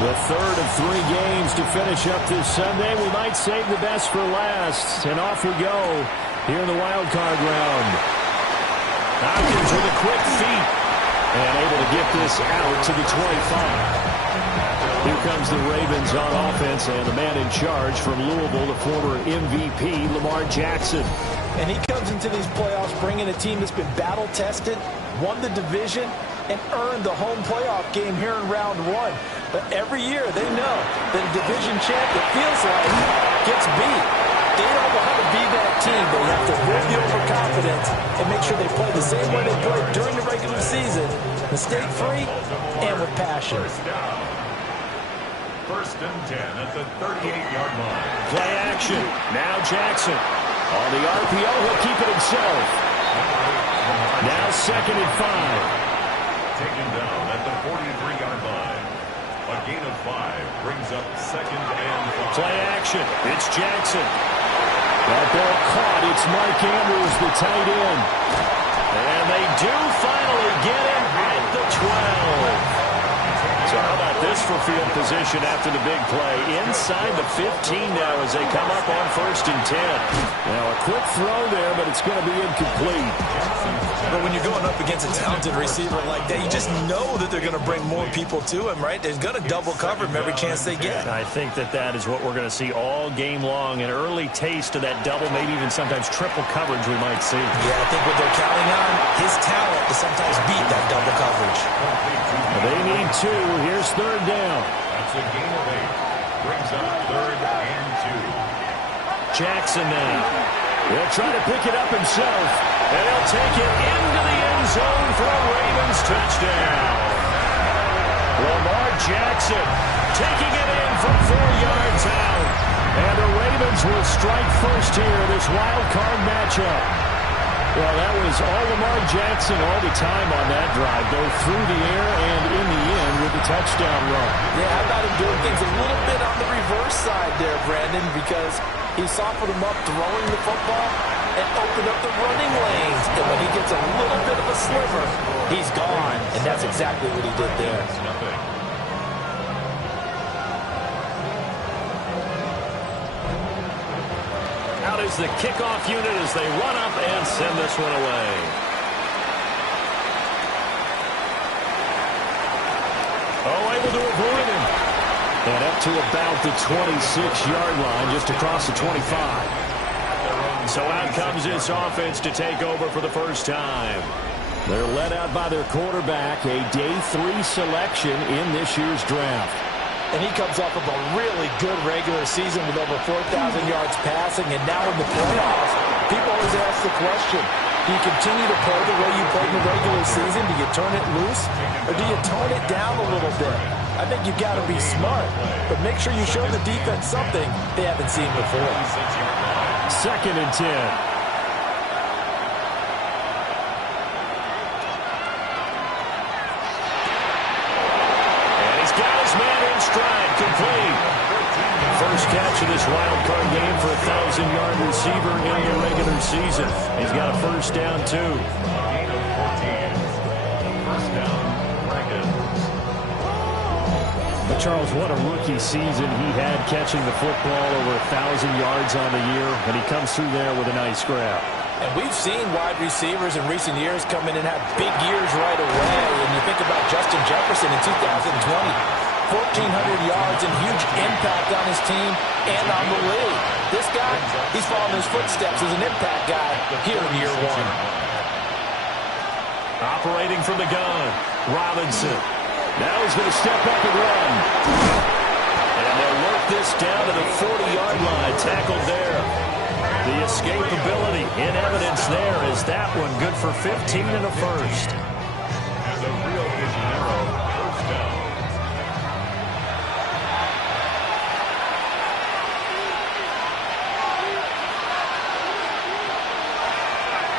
The third of 3 games to finish up this Sunday. We might save the best for last. And off we go here in the wild card round. Hopkins with a quick feet. And able to get this out to the 25. Here comes the Ravens on offense. And the man in charge from Louisville, the former MVP, Lamar Jackson. And he comes into these playoffs bringing a team that's been battle-tested, won the division, and earned the home playoff game here in round 1. But every year they know that a division champ, it feels like, gets beat. They don't know how to be that team. They have to avoid the overconfidence and make sure they play the same way they played during the regular season, mistake-free and with passion. First and 10 at the 38-yard line. Play action. Now Jackson. On the RPO, he'll keep it himself. Now 2nd and 5. Taken down at the 43-yard line. A gain of 5 brings up 2nd and 5. Play action. It's Jackson. That ball caught. It's Mark Andrews, the tight end. And they do finally get him at the 12. So how about this for field position after the big play? Inside the 15 now as they come up on 1st and 10. Now a quick throw there, but it's going to be incomplete. But when you're going up against a talented receiver like that, you just know that they're going to bring more people to him, right? They're going to double cover him every chance they get. I think that is what we're going to see all game long. An early taste of that double, maybe even sometimes triple coverage we might see. Yeah, I think what they're counting on, his talent to sometimes beat that double coverage. They need 2. Here's 3rd down. That's a gain of 8. Brings up 3rd and 2. Jackson now. He'll try to pick it up himself. And he'll take it into the end zone for a Ravens touchdown. Lamar Jackson taking it in from 4 yards out. And the Ravens will strike first here, this wild card matchup. Well, that was all Lamar Jackson all the time on that drive, both through the air and in the end with the touchdown run. Yeah, how about him doing things a little bit on the reverse side there, Brandon, because he softened him up throwing the football and opened up the running lanes. And when he gets a little bit of a sliver, he's gone. And that's exactly what he did there. Out is the kickoff unit as they run up and send this one away. Oh, able to avoid him. And up to about the 26-yard line, just across the 25. So out comes this offense to take over for the first time. They're led out by their quarterback, a day 3 selection in this year's draft. And he comes off of a really good regular season with over 4,000 yards passing. And now in the playoffs, people always ask the question, do you continue to play the way you played in the regular season? Do you turn it loose? Or do you tone it down a little bit? I think you've got to be smart, but make sure you show the defense something they haven't seen before. 2nd and 10. Stride complete. First catch of this wild card game for a 1,000-yard receiver in the regular season. He's got a first down, too. First down, Dragons. But Charles, what a rookie season he had catching the football, over 1,000 yards on the year, and he comes through there with a nice grab. And we've seen wide receivers in recent years come in and have big years right away. And you think about Justin Jefferson in 2020. 1,400 yards and huge impact on his team and on the league. This guy, he's following his footsteps as an impact guy here in year 1. Operating from the gun, Robinson. Now he's going to step up and run. And they'll work this down to the 40-yard line, tackled there. The escapability in evidence there is that one good for 15 and a first. And a real Janeiro first down.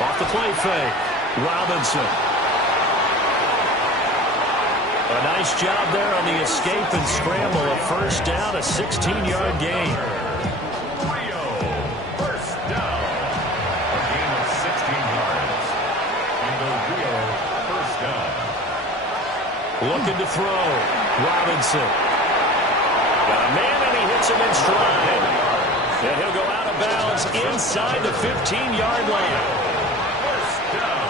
Off the play fake, Robinson. A nice job there on the escape and scramble. A first down, a 16-yard gain. Rio, first down. A gain of 16 yards. And a Rio first down. Looking to throw. Robinson. Got a man, and he hits him in stride. And he'll go out of bounds inside the 15-yard line. First down.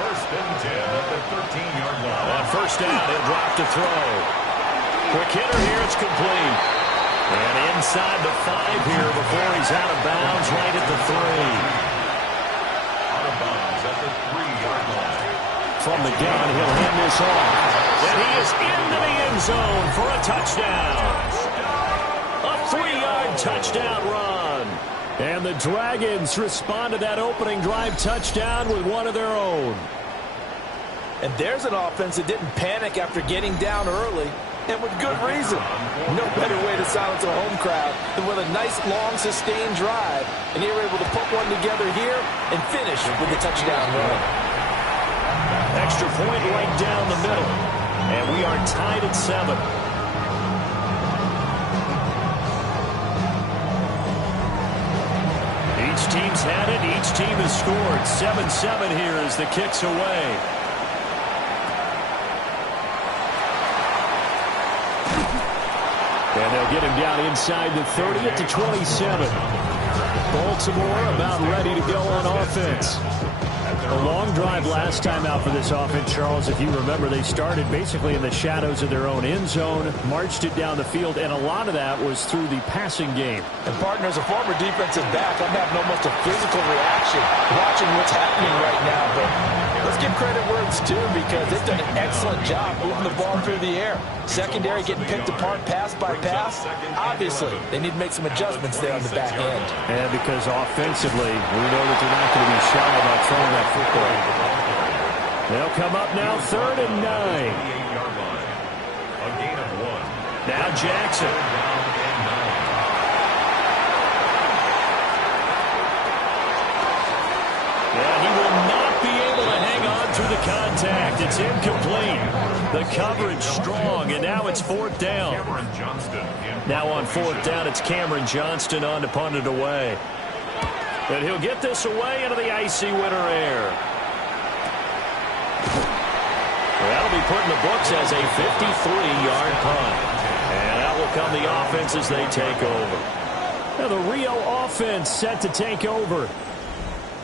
First and 10 at the 13-yard line. On first down, he'll drop to throw. Quick hitter here, it's complete. And inside the 5 here before he's out of bounds right at the 3. Out of bounds at the 3-yard line. From the gun, he'll hand this off. And he is into the end zone for a touchdown. A 3-yard touchdown run. And the Dragons respond to that opening drive touchdown with one of their own. And there's an offense that didn't panic after getting down early, and with good reason. No better way to silence a home crowd than with a nice, long, sustained drive. And they were able to put one together here and finish with a touchdown run. Extra point right down the middle. And we are tied at 7. Each team's had it. Each team has scored. 7-7 here as the kick's away. And they'll get him down inside the 30 at the 27. Baltimore about ready to go on offense. A long drive last time out for this offense, Charles. If you remember, they started basically in the shadows of their own end zone, marched it down the field, and a lot of that was through the passing game. And, partner, as a former defensive back, I'm having almost a physical reaction watching what's happening right now. But let's give credit where it's due, because they've done an excellent job moving the ball through the air. Secondary getting picked apart pass by pass. Obviously, they need to make some adjustments there on the back end. And because offensively, we know that they're not going to be shy about throwing that football. They'll come up now 3rd and 9. 28-yard line. A gain of 1. Now Jackson. And he will not be able to hang on through the contact. It's incomplete. The coverage strong, and now it's 4th down. Cameron Johnston. Now on 4th down, it's Cameron Johnston on to punt it away. And he'll get this away into the icy winter air. That'll be put in the books as a 53-yard punt. And out will come the offense as they take over. Now the Rio offense set to take over.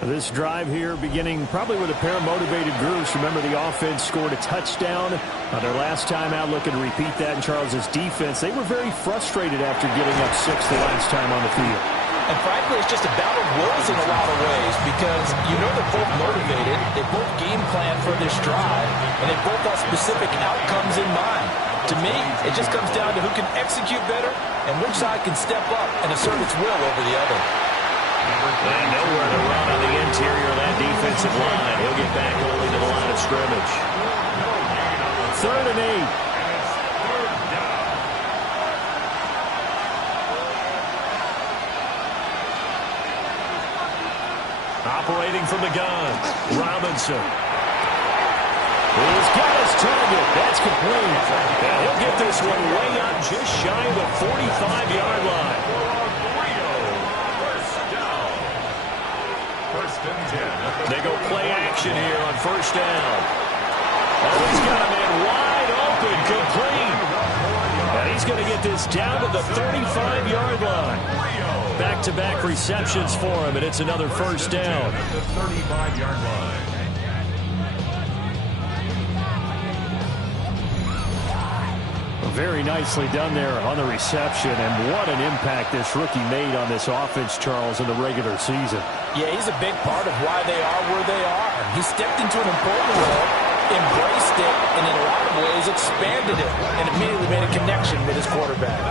This drive here beginning probably with a pair of motivated groups. Remember, the offense scored a touchdown their last time out, looking to repeat that in Charles's defense. They were very frustrated after giving up 6 the last time on the field. And frankly, it's just a battle of wills in a lot of ways, because you know they're both motivated, they both game plan for this drive, and they both have specific outcomes in mind. To me, it just comes down to who can execute better and which side can step up and assert its will over the other. And nowhere to run on the interior of that defensive line. He'll get back only to the line of scrimmage. 3rd and 8. Operating from the gun, Robinson. He's got his target. That's complete. And he'll get this one way up just shy of the 45-yard line. They go play action here on 1st down. Oh, he's got a man wide open, complete. And he's going to get this down to the 35-yard line. Back-to-back receptions for him, and it's another 1st down. The 35-yard line. Very nicely done there on the reception, and what an impact this rookie made on this offense, Charles, in the regular season. Yeah, he's a big part of why they are where they are. He stepped into an important role, embraced it, and in a lot of ways expanded it, and immediately made a connection with his quarterback.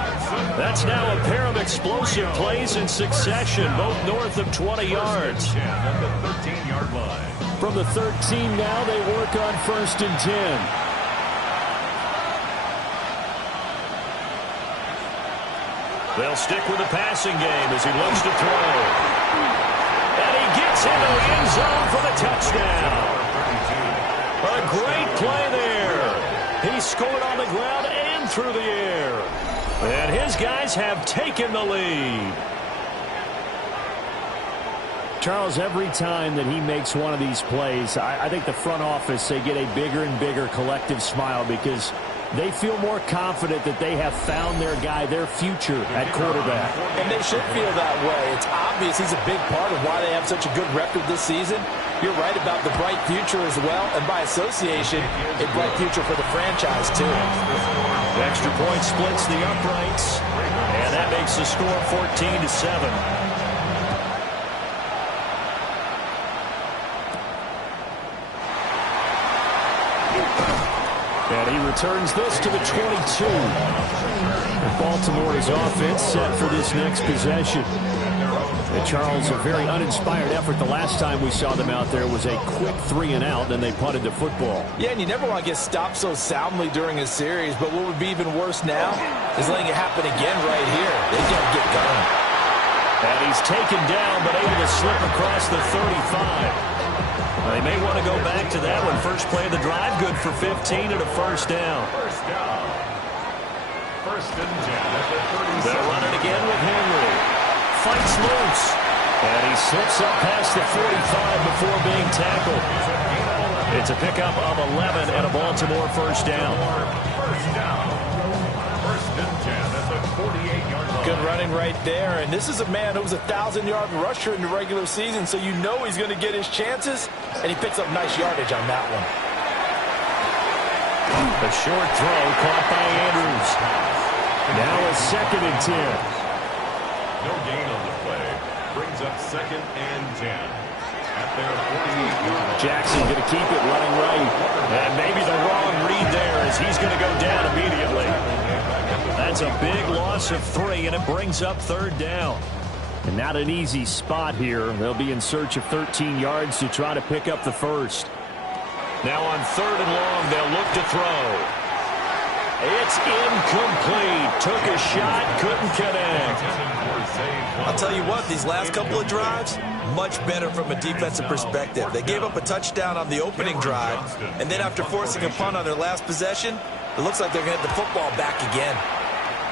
That's now a pair of explosive plays in succession, both north of 20 yards. At the 13-yard line. From the 13 now, they work on 1st and 10. They'll stick with the passing game as he looks to throw. And he gets into the end zone for the touchdown. A great play there. He scored on the ground and through the air. And his guys have taken the lead. Charles, every time that he makes one of these plays, I think the front office, they get a bigger and bigger collective smile, because they feel more confident that they have found their guy, their future at quarterback. And they should feel that way. It's obvious he's a big part of why they have such a good record this season. You're right about the bright future as well, and by association, a bright future for the franchise, too. The extra point splits the uprights, and that makes the score 14-7. And he returns this to the 22. Baltimore's offense set for this next possession. And Charles, a very uninspired effort. The last time we saw them out there was a quick 3-and-out, and they punted the football. Yeah, and you never want to get stopped so soundly during a series, but what would be even worse now is letting it happen again right here. They got to get going. And he's taken down, but able to slip across the 35. They may want to go back to that one. First play of the drive, good for 15 and a first down. First down. First and 10 at the 37. They'll run it again with Henry. Fights loose. And he slips up past the 45 before being tackled. It's a pickup of 11 and a Baltimore first down. First down. First and 10 at the 48-yard line. Good running right there, and this is a man who was a 1,000-yard rusher in the regular season, so you know he's going to get his chances, and he picks up nice yardage on that one. A short throw caught by Andrews. Now a second and 10. No gain on the play. Brings up second and 10 at their 48-yard line. Jackson going to keep it running right. And maybe the wrong read there as he's going to go down immediately. That's a big loss of 3, and it brings up third down. And not an easy spot here. They'll be in search of 13 yards to try to pick up the first. Now on third and long, they'll look to throw. It's incomplete. Took a shot, couldn't connect. I'll tell you what, these last couple of drives, much better from a defensive perspective. They gave up a touchdown on the opening drive, and then after forcing a punt on their last possession, it looks like they're going to get the football back again.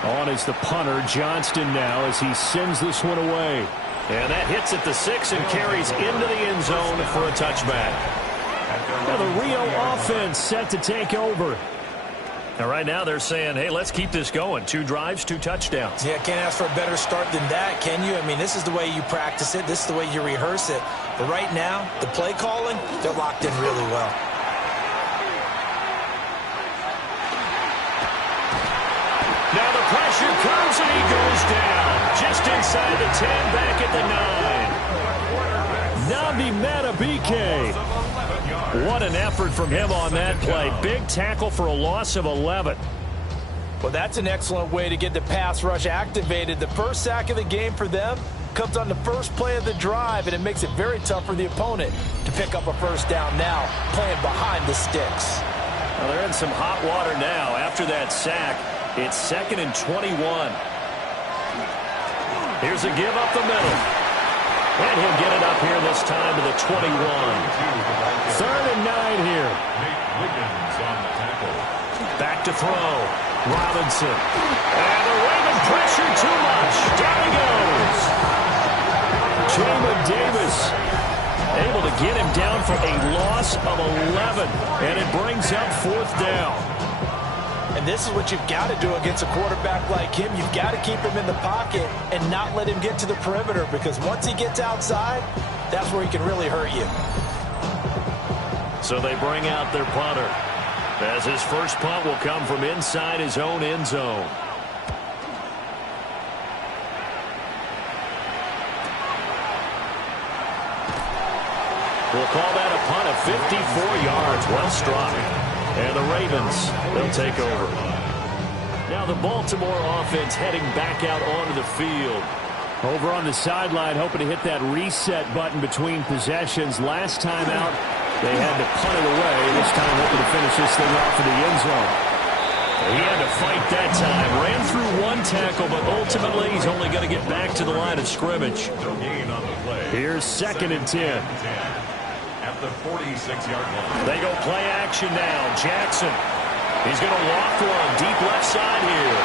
On is the punter, Johnston now, as he sends this one away. And that hits at the 6 and carries into the end zone for a touchback. Now the Rio offense set to take over. Now right now they're saying, hey, let's keep this going. 2 drives, 2 touchdowns. Yeah, can't ask for a better start than that, can you? I mean, this is the way you practice it. This is the way you rehearse it. But right now, the play calling, they're locked in really well. Now the pressure comes and he goes down. Just inside the 10, back at the 9. Nabi Matabike. What an effort from him on that play. Big tackle for a loss of 11. Well, that's an excellent way to get the pass rush activated. The first sack of the game for them comes on the first play of the drive, and it makes it very tough for the opponent to pick up a first down now, playing behind the sticks. Well, they're in some hot water now after that sack. It's 2nd and 21. Here's a give up the middle. And he'll get it up here this time to the 21. 3rd and 9 here. Nate Wiggins on the tackle. Back to throw. Robinson. And the Raven pressure too much. Down he goes. Jamin Davis able to get him down for a loss of 11. And it brings up 4th down. And this is what you've got to do against a quarterback like him. You've got to keep him in the pocket and not let him get to the perimeter, because once he gets outside, that's where he can really hurt you. So they bring out their punter, as his first punt will come from inside his own end zone. We'll call that a punt of 54 yards. Well struck. And the Ravens, they'll take over. Now the Baltimore offense heading back out onto the field. Over on the sideline, hoping to hit that reset button between possessions. Last time out, they had to punt it away. This time hoping to finish this thing off in the end zone. He had to fight that time. Ran through 1 tackle, but ultimately he's only going to get back to the line of scrimmage. No gain on the play. Here's 2nd and 10. At the 46-yard line. They go play action now. Jackson. He's going to walk one deep left side here.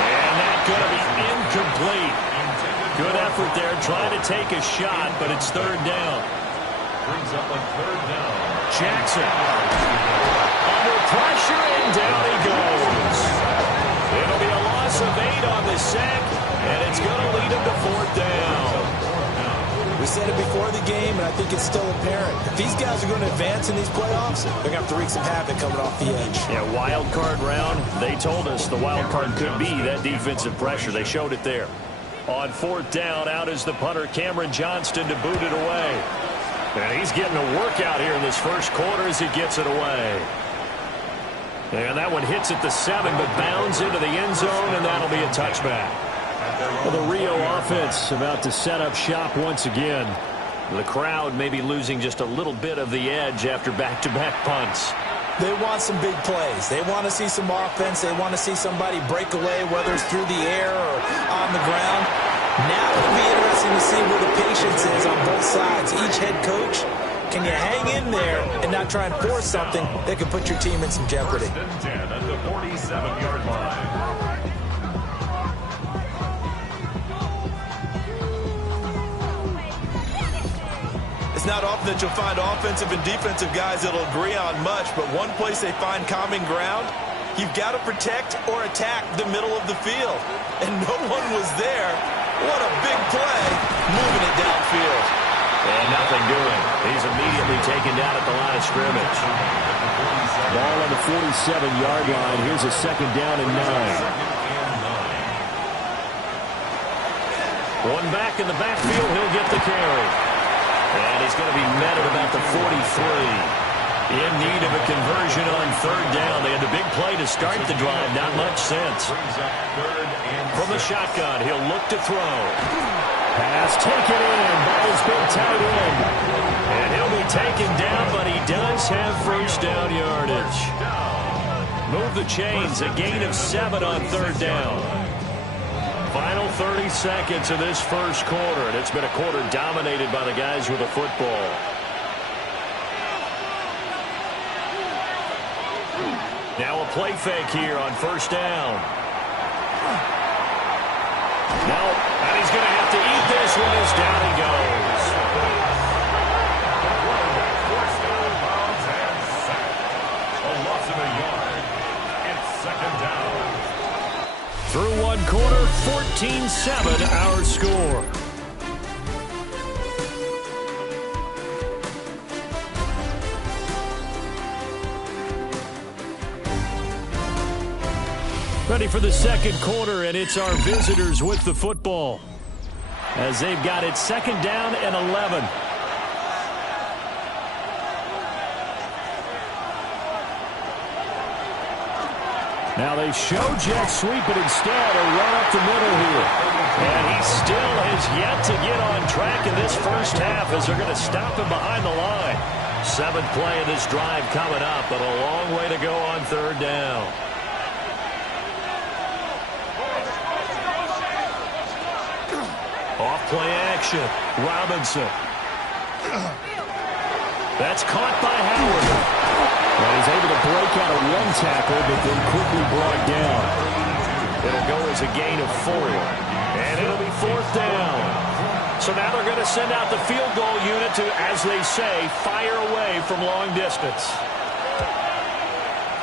And that's going to be incomplete. Good effort there trying to take a shot, but it's 3rd down. Brings up a 3rd down. Jackson. Under pressure, and down he goes. before the game, and I think it's still apparent. If these guys are going to advance in these playoffs, they're going to have to wreak some havoc coming off the edge. Yeah, wild card round. They told us the wild card could be that defensive pressure. They showed it there. On fourth down, out is the punter, Cameron Johnston, to boot it away. And he's getting a workout here in this first quarter as he gets it away. And that one hits at the 7, but bounds into the end zone, and that'll be a touchback. Well, the Rio offense about to set up shop once again. The crowd may be losing just a little bit of the edge after back-to-back punts. They want some big plays. They want to see some offense. They want to see somebody break away, whether it's through the air or on the ground. Now it'll be interesting to see where the patience is on both sides. Each head coach, can you hang in there and not try and force something that could put your team in some jeopardy? First and 10 at the 47-yard line. It's not often that you'll find offensive and defensive guys that'll agree on much, but one place they find common ground, you've got to protect or attack the middle of the field. And no one was there. What a big play, moving it downfield. And nothing doing. He's immediately taken down at the line of scrimmage. Ball on the 47-yard line. Here's a second down and 9. One back in the backfield. He'll get the carry. And he's going to be met at about the 43. In need of a conversion on third down. They had the big play to start the drive. Not much sense. From the shotgun, he'll look to throw. Pass taken in by his big tight end. And he'll be taken down, but he does have first down yardage. Move the chains. A gain of 7 on third down. Final 30 seconds of this first quarter, and it's been a quarter dominated by the guys with the football. Now a play fake here on first down. No, and he's going to have to eat this one as down he goes. Forced out of bounds and sacked. A loss of a yard. It's second down. Through one quarter, 14-7 our score. Ready for the second quarter, and it's our visitors with the football as they've got it second down and 11. Now they show jet sweep, but instead a run up the middle here. And he still has yet to get on track in this first half as they're going to stop him behind the line. 7th play of this drive coming up, but a long way to go on third down. Off play action. Robinson. That's caught by Howard. And he's able to break out of one tackle, but then quickly brought down. It'll go as a gain of 4. And it'll be fourth down. So now they're going to send out the field goal unit to, as they say, fire away from long distance.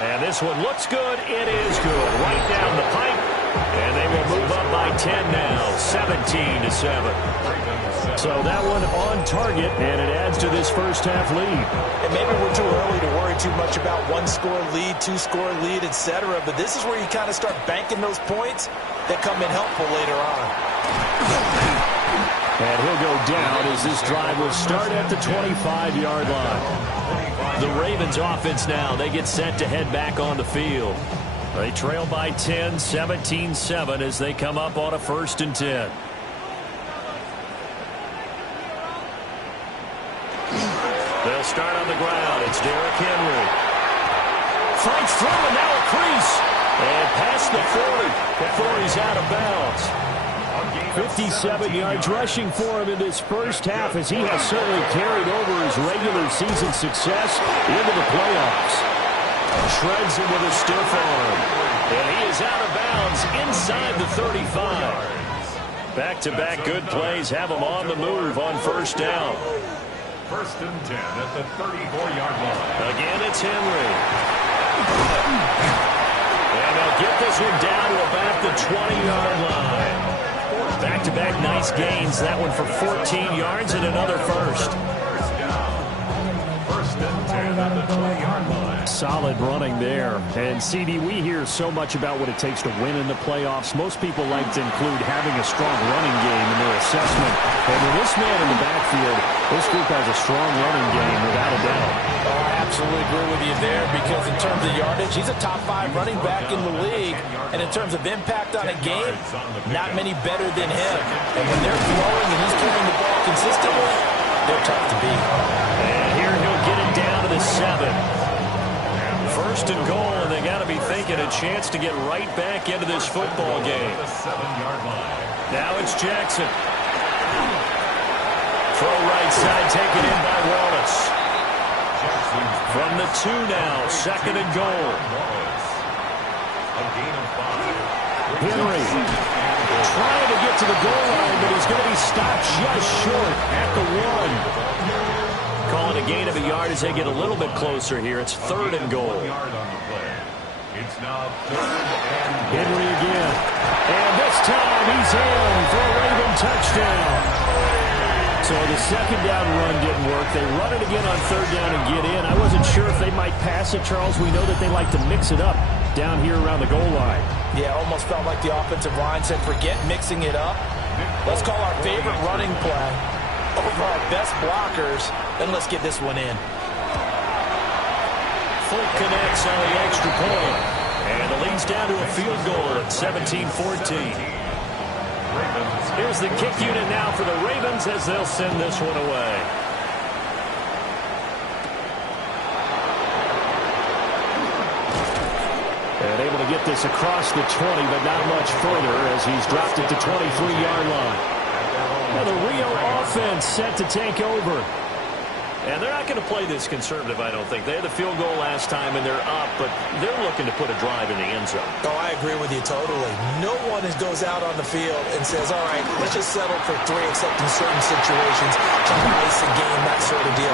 And this one looks good. It is good. Right down the pipe. And they will move up by 10 now, 17-7. So that one on target, and it adds to this first half lead. And maybe we're too early to worry too much about one-score lead, two-score lead, etc. But this is where you kind of start banking those points that come in helpful later on. And he'll go down as this drive will start at the 25-yard line. The Ravens offense now, they get set to head back on the field. They trail by 10, 17-7 as they come up on a 1st and 10. They'll start on the ground. It's Derrick Henry. Fights through and now a crease. And past the 40 before he's out of bounds. 57 yards rushing for him in this first half as he has certainly carried over his regular season success into the playoffs. Shreds him with a stiff arm. And he is out of bounds inside the 35. Back-to-back good plays have him on the move on first down. 1st and 10 at the 34-yard line. Again, it's Henry. And they'll get this one down to about the 20-yard line. Back back-to-back nice gains. That one for 14 yards and another first. First down. First and 10 at the 20-yard line. Solid running there. And, CD, we hear so much about what it takes to win in the playoffs. Most people like to include having a strong running game in their assessment. And with this man in the backfield, this group has a strong running game, without a doubt. Oh, I absolutely agree with you there, because in terms of yardage, he's a top 5 running back in the league. And in terms of impact on a game, not many better than him. And when they're throwing and he's carrying the ball consistently, they're tough to beat. And here he'll get it down to the 7. First and goal, and they got to be thinking a chance to get right back into this football game. The 7-yard line. Now it's Jackson. Throw right side, taken in by Wallace. From the 2 now, second and goal. A gain of 5. Henry trying to get to the goal line, but he's going to be stopped just short at the 1. Calling a gain of a yard as they get a little bit closer here. It's third and goal. 1 yard on the play. It's now third and goal. Henry again. And this time he's in for a Raven touchdown. So the second down run didn't work. They run it again on third down and get in. I wasn't sure if they might pass it, Charles. We know that they like to mix it up down here around the goal line. Yeah, almost felt like the offensive line said, forget mixing it up. Let's call our favorite running play over our best blockers, and let's get this one in. Fulk connects on the extra point. And the lead's down to a field goal at 17-14. Here's the kick unit now for the Ravens as they'll send this one away. And able to get this across the 20, but not much further as he's dropped it to 23-yard line. Now the Rio offense set to take over. And they're not going to play this conservative, I don't think. They had the field goal last time, and they're up, but they're looking to put a drive in the end zone. Oh, I agree with you totally. No one goes out on the field and says, all right, let's just settle for 3, except in certain situations, try to ice a game, that sort of deal.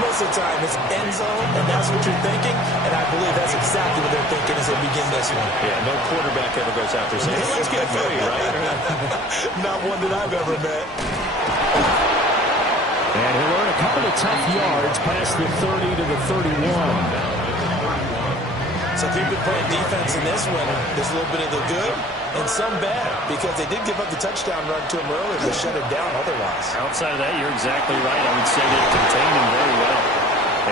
Most of the time, it's end zone, and that's what you're thinking, and I believe that's exactly what they're thinking as they begin this one. Yeah, no quarterback ever goes out there saying, hey, let's get 3, right? Not one that I've ever met. And he'll earn a couple of tough yards past the 30 to the 31. So if you've been playing defense in this one, there's a little bit of the good and some bad, because they did give up the touchdown run to him earlier to shut it down otherwise. Outside of that, you're exactly right. I would say they contained him very well.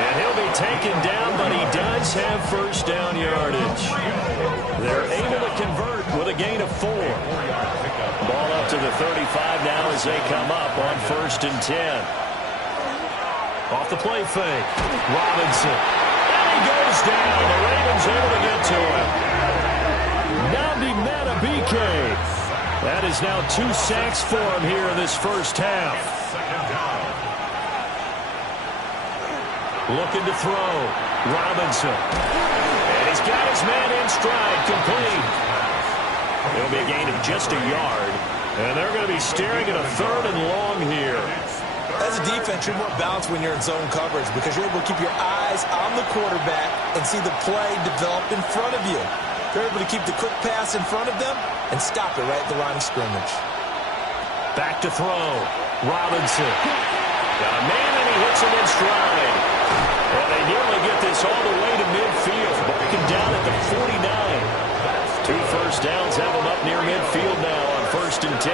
And he'll be taken down, but he does have first down yardage. They're able to convert with a gain of 4. Ball up to the 35 now as they come up on first and 10. Off the play fake. Robinson. And he goes down. The Ravens able to get to him. Nnamdi Madubuike. That is now 2 sacks for him here in this first half. Looking to throw. Robinson. And he's got his man in stride. Complete. It'll be a gain of just a yard. And they're going to be staring at a third and long here. As a defense, you're more balanced when you're in zone coverage because you're able to keep your eyes on the quarterback and see the play develop in front of you. You're able to keep the quick pass in front of them and stop it right at the line of scrimmage. Back to throw. Robinson. Got a man and he hits him in stride. And they nearly get this all the way to midfield. Backing down at the 49. 2 first downs have them up near midfield now on first and 10.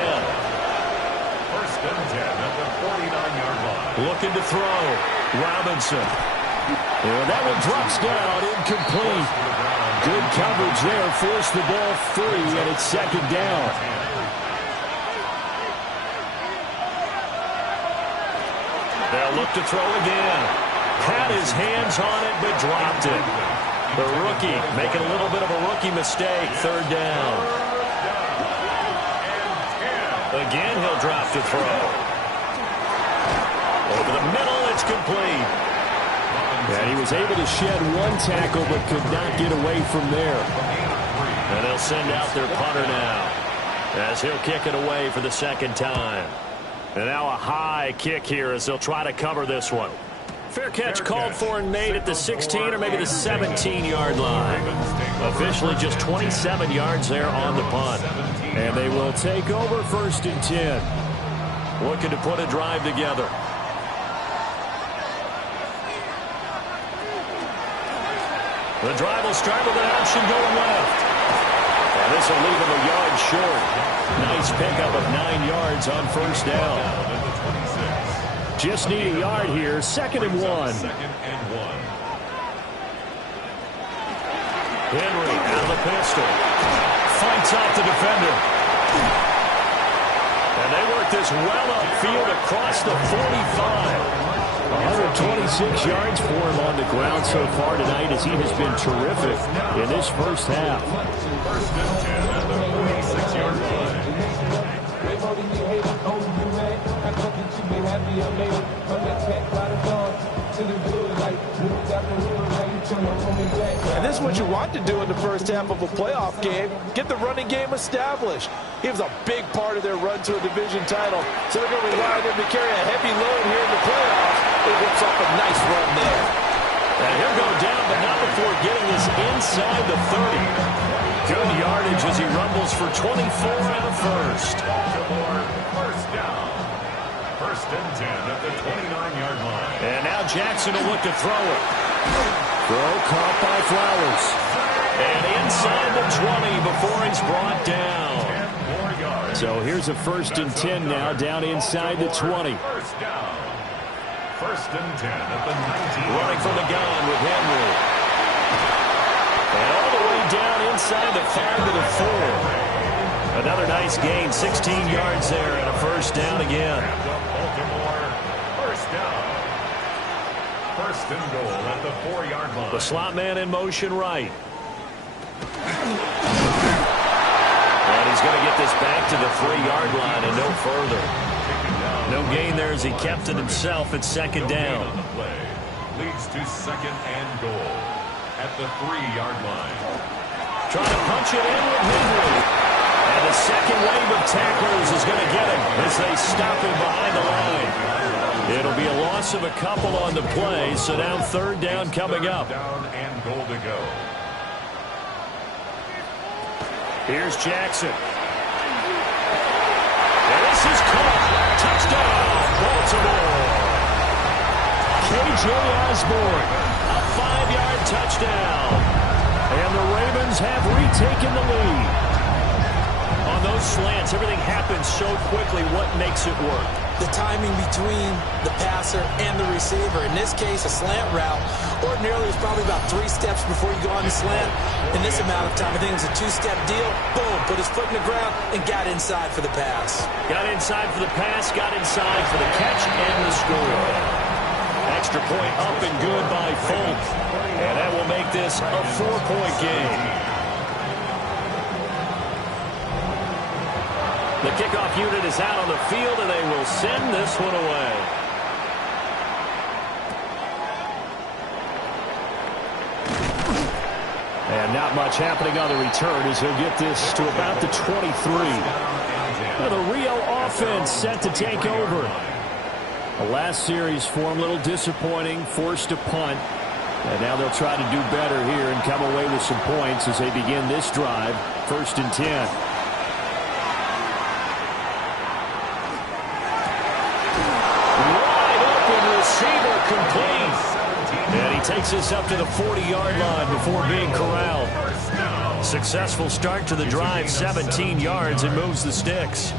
First and 10 at the 49-yard line. Looking to throw. Robinson. And that one drops down, incomplete. Good coverage there. Forced the ball free, and it's second down. They'll look to throw again. Had his hands on it, but dropped it. The rookie making a little bit of a rookie mistake. Third down. Again, he'll drop to throw. Over the middle, it's complete. And he was able to shed 1 tackle, but could not get away from there. And they'll send out their punter now, as he'll kick it away for the second time. And now a high kick here as they'll try to cover this one. Fair catch called for and made at the 16 or maybe the 17-yard line. Officially just 27 yards there on the punt. And they will take over 1st and 10. Looking to put a drive together. The drive will start with an option going left. And this will leave him a yard short. Nice pickup of 9 yards on 1st down. Just need a yard here. 2nd and 1. Henry out of the pistol. Fights off the defender. And they work this well upfield across the 45. 126 yards for him on the ground so far tonight as he has been terrific in this first half. 1st and 10 at the 46-yard line. And this is what you want to do in the first half of a playoff game. Get the running game established. He was a big part of their run to a division title. So they're going to rely on him to carry a heavy load here in the playoffs. He whips up a nice run there. And he'll go down, but not before getting this inside the 30. Good yardage as he rumbles for 24 and a first. Baltimore, 1st down. 1st and 10 at the 29-yard line. And now Jackson will look to throw it. Throw caught by Flowers. And inside the 20 before he's brought down. 10 more yards. So here's a 1st and 10 now down inside the 20. 1st down. 1st and 10 at the 19. Running from the gun with Henry. And all the way down inside the 5 to the 4. Another nice gain, 16 yards there and a 1st down again. Baltimore, 1st down. 1st and goal at the 4-yard line. The slot man in motion right. And he's going to get this back to the 3-yard line and no further. No gain there as he kept it himself at 2nd down. On the play. Leads to 2nd and goal at the 3-yard line. Trying to punch it in with Henry. And the second wave of tacklers is going to get him as they stop him behind the line. It'll be a loss of a couple on the play, so now 3rd down coming up. Down and goal to go. Here's Jackson. And this is caught. Touchdown, Baltimore. K.J. Osborne, a 5-yard touchdown. And the Ravens have retaken the lead. On those slants, everything happens so quickly. What makes it work? The timing between the passer and the receiver. In this case, a slant route. Ordinarily, it's probably about 3 steps before you go on the slant. In this amount of time, I think it was a 2-step deal. Boom, put his foot in the ground and got inside for the pass. Got inside for the pass, got inside for the catch and the score. Extra point up and good by Folk. And that will make this a 4-point game. The kickoff unit is out on the field, and they will send this one away. And not much happening on the return as he'll get this to about the 23. Now the Rio offense set to take over. The last series for him, a little disappointing, forced a punt. And now they'll try to do better here and come away with some points as they begin this drive. 1st and 10. Receiver complete. And he takes this up to the 40-yard line before being corralled. Successful start to the drive, 17 yards, and moves the sticks.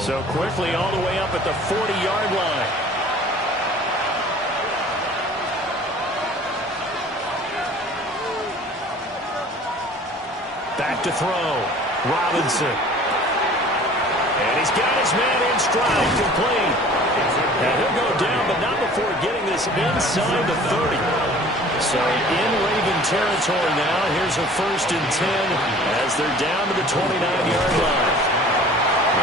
So quickly all the way up at the 40-yard line. Back to throw. Robinson. And he's got his man in stride, complete. And he'll go down, but not before getting this inside the 30. So in Raven territory now. Here's a 1st and 10 as they're down to the 29-yard line.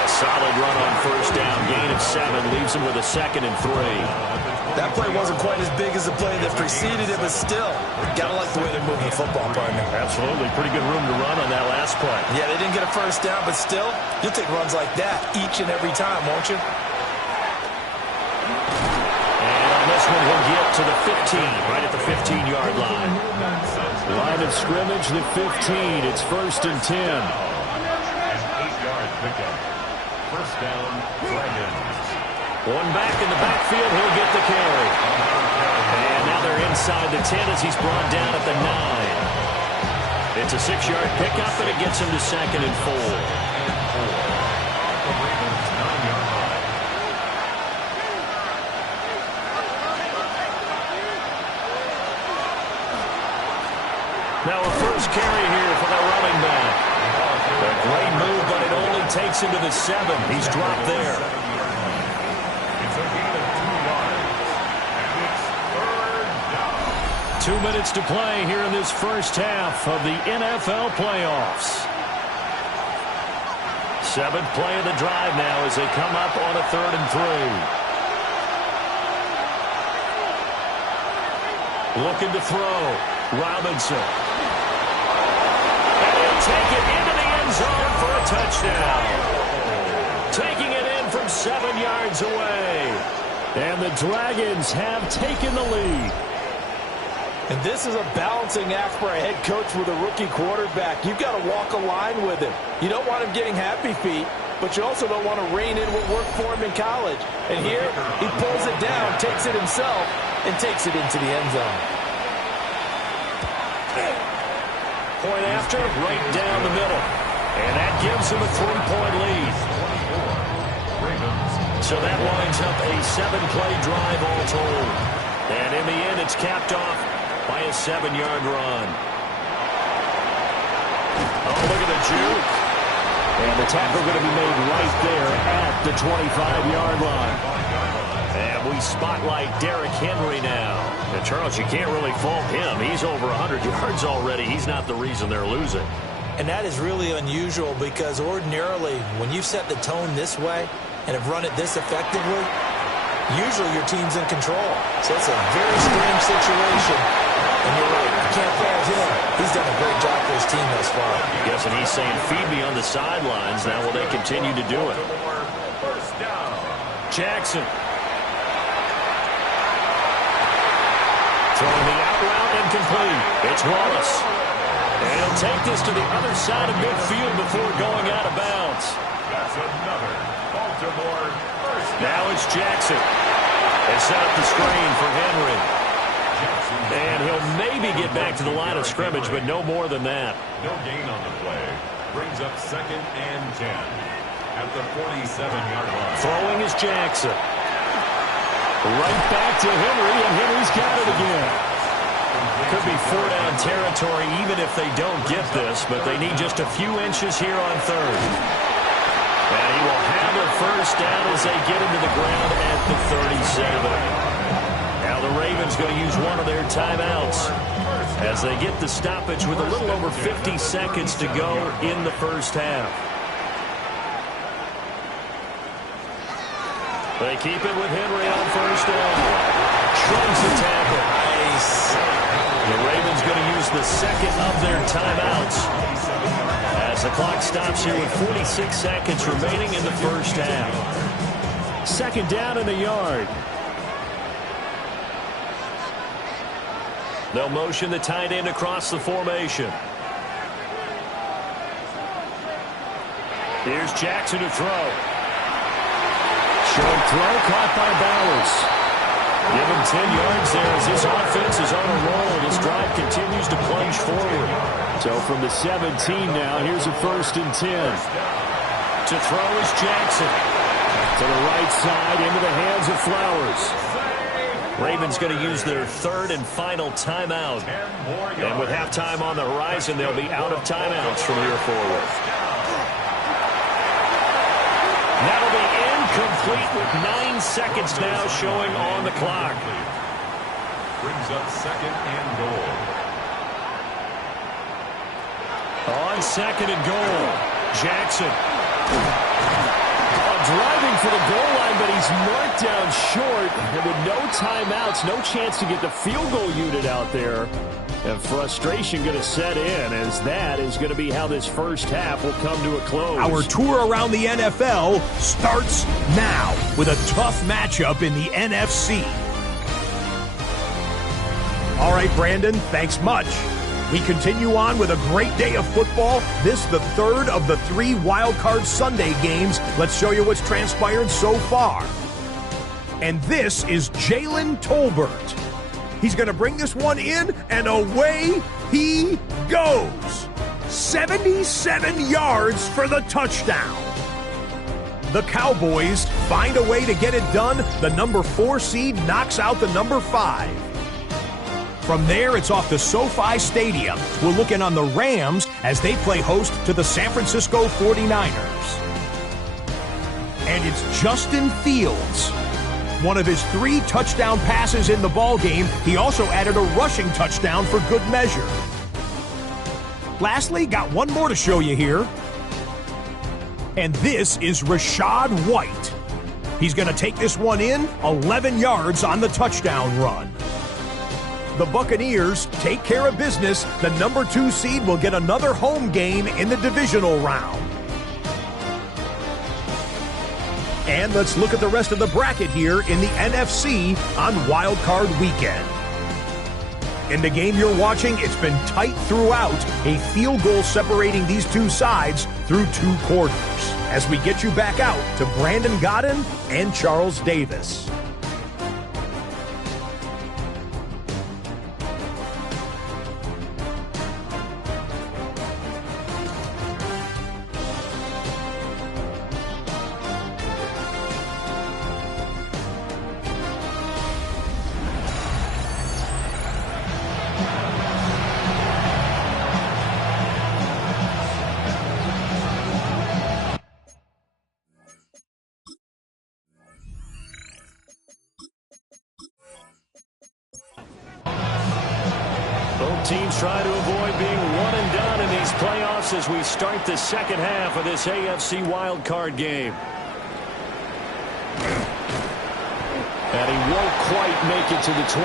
A solid run on 1st down. Gain of 7 leaves him with a 2nd and 3. That play wasn't quite as big as the play that preceded it, but still, gotta like the way they're moving the football, partner. Absolutely. Pretty good room to run on that last play. Yeah, they didn't get a 1st down, but still, you'll take runs like that each and every time, won't you? And on this one, to the 15, right at the 15-yard line. Line of scrimmage, the 15. It's 1st and 10. An 8-yard pickup. First down, Dragons. One back in the backfield, he'll get the carry. And now they're inside the 10 as he's brought down at the 9. It's a 6-yard pickup, and it gets him to 2nd and 4. The Ravens' 9-yard line. Now a first carry here for the running back. A great move, but it only takes him to the 7. He's dropped there. It's a gain of 2 yards. And it's 3rd down. 2 minutes to play here in this first half of the NFL playoffs. 7th play of the drive now as they come up on a 3rd and 3. Looking to throw. Robinson. And he'll take it into the end zone for a touchdown. Taking it in from 7 yards away. And the Dragons have taken the lead. And this is a balancing act for a head coach with a rookie quarterback. You've got to walk a line with him. You don't want him getting happy feet, but you also don't want to rein in what worked for him in college. And here, he pulls it down, takes it himself, and takes it into the end zone. Point after, right down the middle. And that gives him a 3-point lead. So that winds up a 7-play drive all told. And in the end, it's capped off by a 7-yard run. Oh, look at the juke. And the tackle going to be made right there at the 25-yard line. And we spotlight Derrick Henry now. And Charles, you can't really fault him. He's over 100 yards already. He's not the reason they're losing. And that is really unusual because ordinarily, when you set the tone this way and have run it this effectively, usually your team's in control. So it's a very strange situation. And you're right, you can't fault him. He's done a great job for his team thus far. Yes, and he's saying, feed me on the sidelines. Now will they continue to do it? First down. Jackson. Throwing the out route incomplete. It's Wallace. And he'll take this to the other side of midfield before going out of bounds. That's another Baltimore first down. Now it's Jackson. They set up the screen for Henry. And he'll maybe get back to the line of scrimmage, but no more than that. No gain on the play. Brings up 2nd and 10 at the 47-yard line. Throwing is Jackson. Right back to Henry, and Henry's got it again. Could be 4-down territory even if they don't get this, but they need just a few inches here on 3rd. And he will have a first down as they get into the ground at the 37. Now the Ravens going to use one of their timeouts as they get the stoppage with a little over 50 seconds to go in the first half. They keep it with Henry on first down. Shrugs the tackle. Nice. The Ravens going to use the second of their timeouts as the clock stops here with 46 seconds remaining in the first half. 2nd down in the yard. They'll motion the tight end across the formation. Here's Jackson to throw. Short throw caught by Bowers. Give him 10 yards there as this offense is on a roll. This drive continues to plunge forward. So from the 17 now, here's a 1st and 10. To throw is Jackson. To the right side, into the hands of Flowers. Ravens going to use their 3rd and final timeout. And with halftime on the horizon, they'll be out of timeouts from here forward. That'll be incomplete with 9 seconds now showing on the clock. Brings up 2nd and goal. On 2nd and goal, Jackson. Driving for the goal line, but he's marked down short. And with no timeouts, no chance to get the field goal unit out there. And frustration going to set in as that is going to be how this first half will come to a close. Our tour around the NFL starts now with a tough matchup in the NFC. All right, Brandon, thanks much. We continue on with a great day of football. This the third of the 3 Wild Card Sunday games. Let's show you what's transpired so far. And this is Jalen Tolbert. He's going to bring this one in, and away he goes. 77 yards for the touchdown. The Cowboys find a way to get it done. The number 4 seed knocks out the number 5. From there, it's off to SoFi Stadium. We're looking on the Rams as they play host to the San Francisco 49ers. And it's Justin Fields. One of his 3 touchdown passes in the ballgame. He also added a rushing touchdown for good measure. Lastly, got one more to show you here. And this is Rachaad White. He's going to take this one in, 11 yards on the touchdown run. The Buccaneers take care of business. The number 2 seed will get another home game in the divisional round. And let's look at the rest of the bracket here in the NFC on Wild Card Weekend. In the game you're watching, it's been tight throughout, a field goal separating these 2 sides through 2 quarters. As we get you back out to Brandon Gaudin and Charles Davis. Teams try to avoid being one and done in these playoffs as we start the second half of this AFC wildcard game. And he won't quite make it to the 25.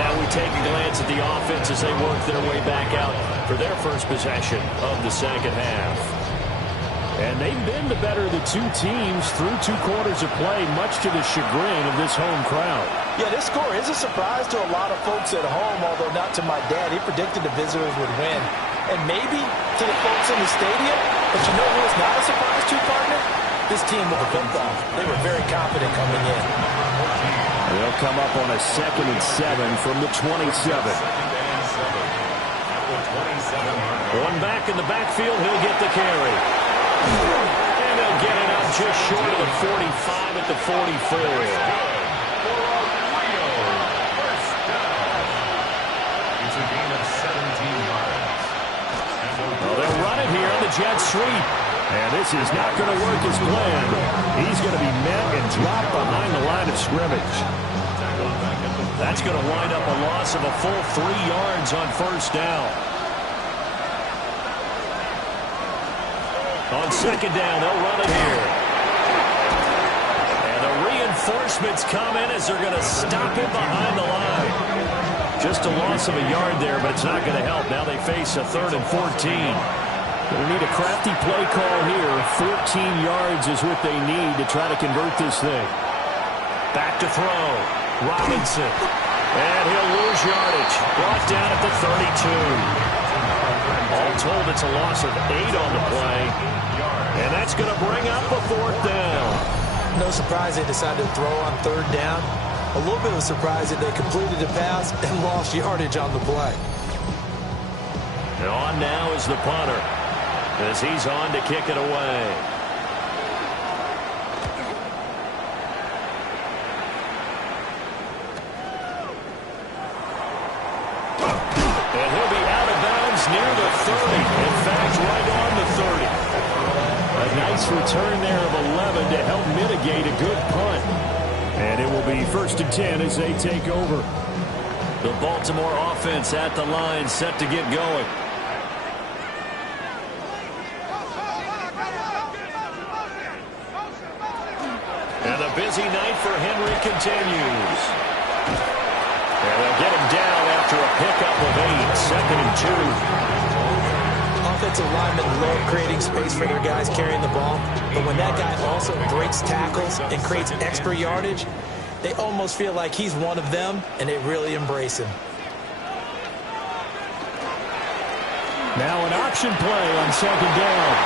Now we take a glance at the offense as they work their way back out for their first possession of the second half. And they've been the better of the 2 teams through 2 quarters of play, much to the chagrin of this home crowd. Yeah, this score is a surprise to a lot of folks at home, although not to my dad. He predicted the visitors would win. And maybe to the folks in the stadium, but you know who is not a surprise to, partner? This team with the football. They were very confident coming in. They'll come up on a 2nd and 7 from the 27. One back in the backfield, he'll get the carry. And they'll get it up just short of the 45 at the 44. They'll run it here on the jet sweep. And this is not going to work as planned. He's going to be met and dropped behind the line of scrimmage. That's going to wind up a loss of a full 3 yards on first down. On second down, they'll run it here. And the reinforcements come in as they're going to stop him behind the line. Just a loss of a yard there, but it's not going to help. Now they face a 3rd and 14. They need a crafty play call here. 14 yards is what they need to try to convert this thing. Back to throw. Robinson. And he'll lose yardage. Brought down at the 32. All told, it's a loss of 8 on the play. And that's going to bring up a 4th down. No surprise they decided to throw on 3rd down. A little bit of a surprise that they completed the pass and lost yardage on the play. And on now is the punter as he's on to kick it away. And he'll be out of bounds near the 30. In fact, right on the 30. A nice return there of 11 to help mitigate a good punt. And it will be 1st and 10 as they take over. The Baltimore offense at the line, set to get going. And a busy night for Henry continues. And they'll get him down after a pickup of 8, 2nd and 2. Offensive linemen love creating space for their guys carrying the ball, but when that guy also breaks tackles and creates extra yardage, They almost feel like he's one of them, and they really embrace him. Now an option play on second down.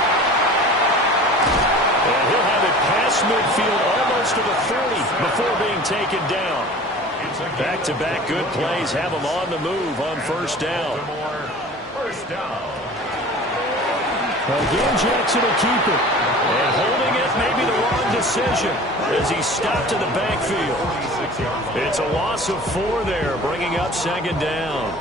And he'll have it past midfield almost to the 30 before being taken down. Back-to-back good plays have him on the move on first down. First down. Again, Jackson will keep it. And holding it may be the wrong decision as he stopped in the backfield. It's a loss of 4 there, bringing up second down.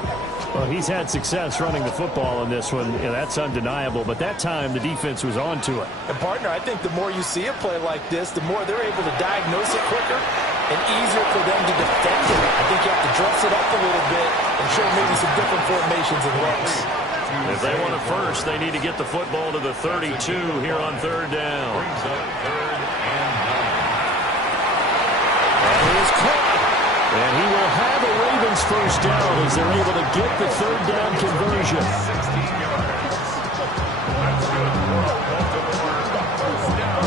Well, he's had success running the football in this one. Yeah, that's undeniable. But that time, the defense was on to it. And, partner, I think the more you see a play like this, the more they're able to diagnose it quicker and easier for them to defend it. I think you have to dress it up a little bit and show maybe some different formations and looks. If they want it first, they need to get the football to the 32 here on third down. Brings up 3rd and 9. And he is caught. And he will have a Ravens first down as they're able to get the third down conversion. 16 yards. That's good. First down.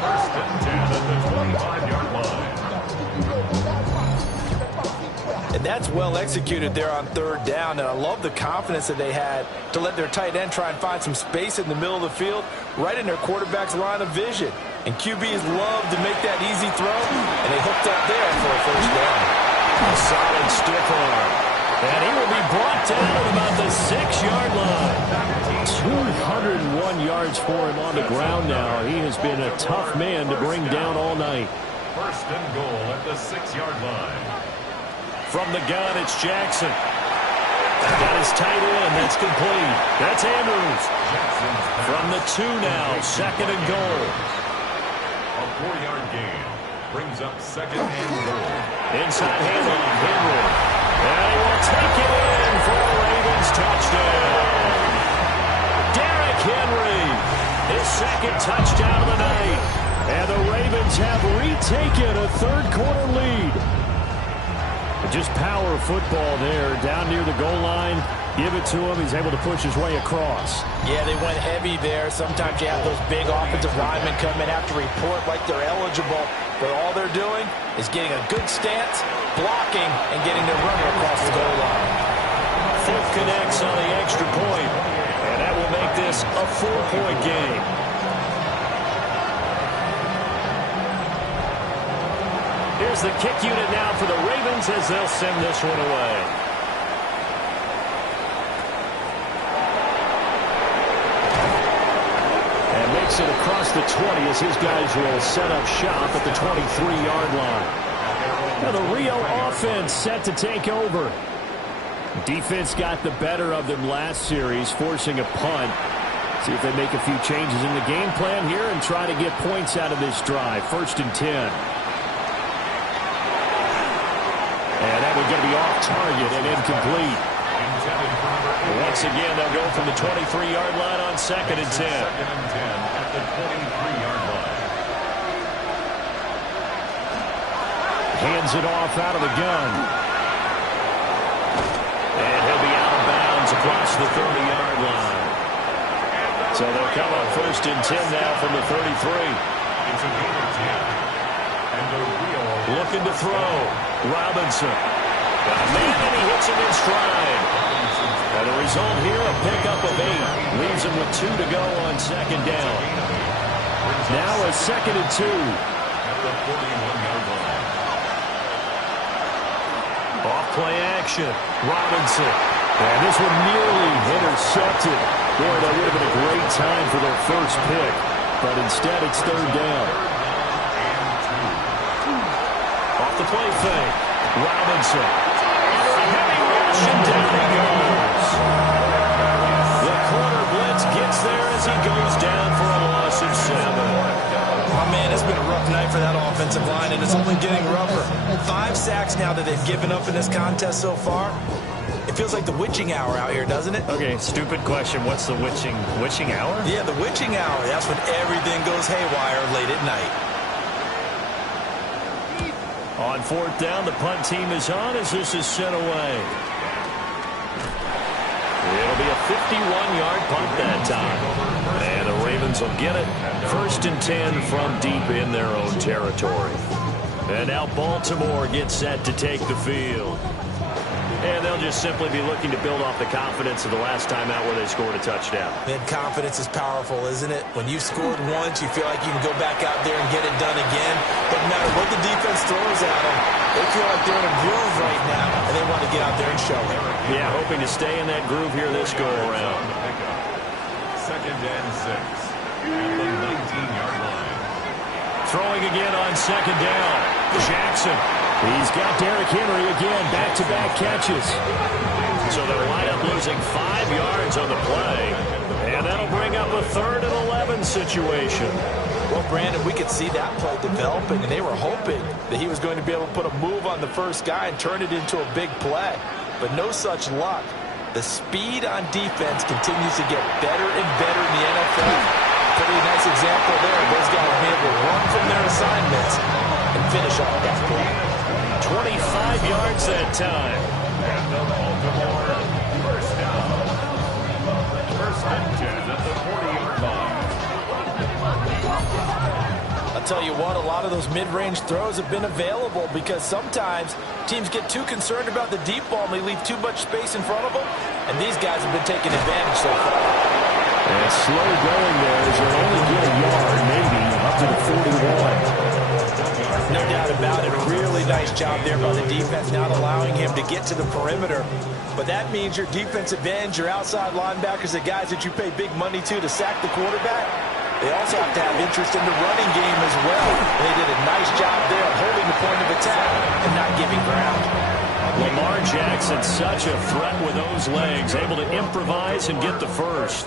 1st and 10 at the 25-yard line. And that's well executed there on third down. And I love the confidence that they had to let their tight end try and find some space in the middle of the field, right in their quarterback's line of vision. And QBs love to make that easy throw, and they hooked up there for a first down. A solid stiff arm. And he will be brought down at about the 6-yard line. 201 yards for him on the ground now. He has been a tough man to bring down all night. 1st and goal at the 6-yard line. From the gun, it's Jackson. Got his tight end. That's complete. That's Andrews. From the 2 now, 2nd and goal. A 4-yard gain brings up 2nd and goal. Inside handoff, Henry. And he will take it in for a Ravens touchdown. Derrick Henry, his 2nd touchdown of the night. And the Ravens have retaken a third-quarter lead. Just power football there, down near the goal line. Give it to him. He's able to push his way across. Yeah, they went heavy there. Sometimes you have those big offensive linemen come in, have to report like they're eligible. But all they're doing is getting a good stance, blocking, and getting their runner across the goal line. Foot connects on the extra point, and that will make this a 4-point game. Here's the kick unit now for the Ravens as they'll send this one away. And makes it across the 20 as his guys will set up shop at the 23-yard line. Now the Rio offense set to take over. Defense got the better of them last series, forcing a punt. See if they make a few changes in the game plan here and try to get points out of this drive. 1st and 10. And that one's going to be off target and incomplete. Once again, they'll go from the 23-yard line on 2nd and 10. 2nd and 10 at the 23-yard line. Hands it off out of the gun. And he'll be out of bounds across the 30-yard line. So they'll come up 1st and 10 now from the 33. It's a gain of 10. And the Rio looking to throw. Robinson. Got a man, and he hits him in stride. And the result here, a pickup of 8. Leaves him with 2 to go on 2nd down. Now a 2nd and 2. at the 41-yard line. Off play action. Robinson. And this one nearly intercepted. Boy, that would have been a great time for their first pick. But instead, it's 3rd down. Off the play fake. Robinson. Under a heavy rush, and down he goes. The corner blitz gets there as he goes down for a loss of 7. Oh, man, it's been a rough night for that offensive line, and it's only getting rougher. 5 sacks now that they've given up in this contest so far. It feels like the witching hour out here, doesn't it? Okay, stupid question. What's the witching hour? Yeah, the witching hour. That's when everything goes haywire late at night. On 4th down, the punt team is on as this is sent away. It'll be a 51-yard punt that time. And the Ravens will get it. 1st and 10 from deep in their own territory. And now Baltimore gets set to take the field. And they'll just simply be looking to build off the confidence of the last time out where they scored a touchdown. Man, confidence is powerful, isn't it? When you've scored once, you feel like you can go back out there and get it done again. Doesn't matter what the defense throws at them. They feel like they're in a groove right now, and they want to get out there and show it. Yeah, hoping to stay in that groove here this go-around. 2nd and 6 at the 19-yard line. Throwing again on 2nd down. Jackson. He's got Derrick Henry again, back-to-back catches. So they'll wind up losing 5 yards on the play. And that'll bring up a 3rd and 11 situation. Well, Brandon, we could see that play developing, and they were hoping that he was going to be able to put a move on the first guy and turn it into a big play. But no such luck. The speed on defense continues to get better and better in the NFL. Pretty nice example there. Those guys will be able to run from their assignments and finish off that play. 25 yards that time. And the Baltimore first down. 1st and 10 at the 40-yard line. I'll tell you what, a lot of those mid-range throws have been available because sometimes teams get too concerned about the deep ball and they leave too much space in front of them, and these guys have been taking advantage so far. And slow going there as you'll only get a yard, maybe, up to the 41. No doubt about it. A really nice job there by the defense, not allowing him to get to the perimeter. But that means your defensive ends, your outside linebackers, the guys that you pay big money to sack the quarterback, they also have to have interest in the running game as well. They did a nice job there of holding the point of attack and not giving ground. Lamar Jackson, such a threat with those legs, able to improvise and get the first.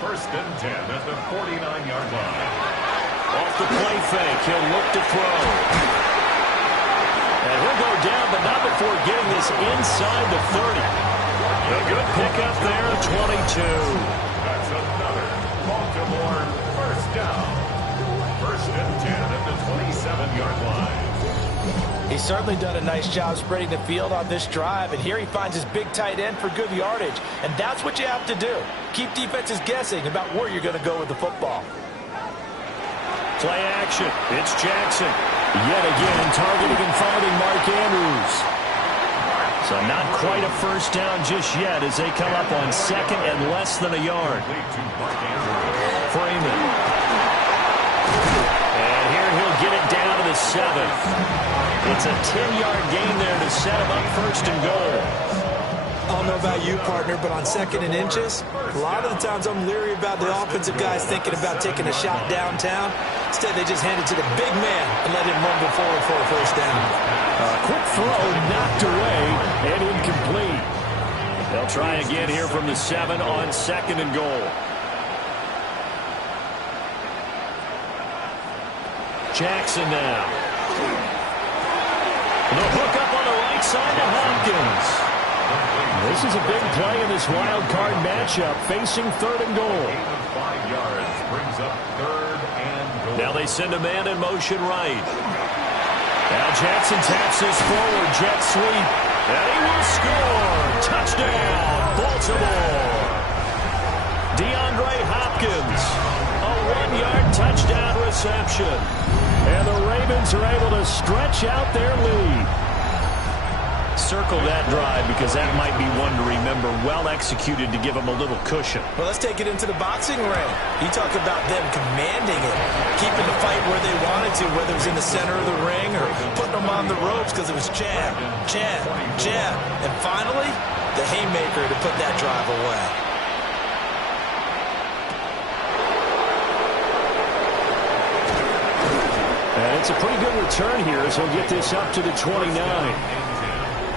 1st and 10 at the 49-yard line. Off the play fake, he'll look to throw. And he'll go down, but not before getting this inside the 30. A good pickup there, 22. That's another Baltimore first down. 1st and 10 at the 27-yard line. He's certainly done a nice job spreading the field on this drive, and here he finds his big tight end for good yardage. And that's what you have to do. Keep defenses guessing about where you're going to go with the football. Play action. It's Jackson. Yet again, targeting and finding Mark Andrews. So not quite a first down just yet as they come up on 2nd and less than a yard. Freeman. And here he'll get it down to the 7th. It's a 10-yard gain there to set him up 1st and goal. I don't know about you, partner, but on 2nd and inches, a lot of the times I'm leery about the offensive guys thinking about taking a shot downtown. Instead, they just hand it to the big man and let him rumble forward for a first down. Quick throw knocked away and incomplete. They'll try again here from the 7 on 2nd and goal. Jackson now. The hook up on the right side to Hopkins. This is a big play in this wild card matchup, facing 3rd and goal. 5 yards brings up 3rd and goal. Now they send a man in motion right. Now Jackson taps this forward, jet sweep, and he will score. Touchdown, Baltimore. DeAndre Hopkins, a 1-yard touchdown reception. And the Ravens are able to stretch out their lead. Circle that drive because that might be one to remember. Well executed to give them a little cushion. Well, let's take it into the boxing ring. You talk about them commanding it, keeping the fight where they wanted to, whether it was in the center of the ring or putting them on the ropes because it was jab, jab, jab. And finally, the haymaker to put that drive away. And it's a pretty good return here as he'll get this up to the 29.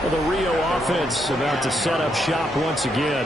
Well, the Rio offense about to set up shop once again.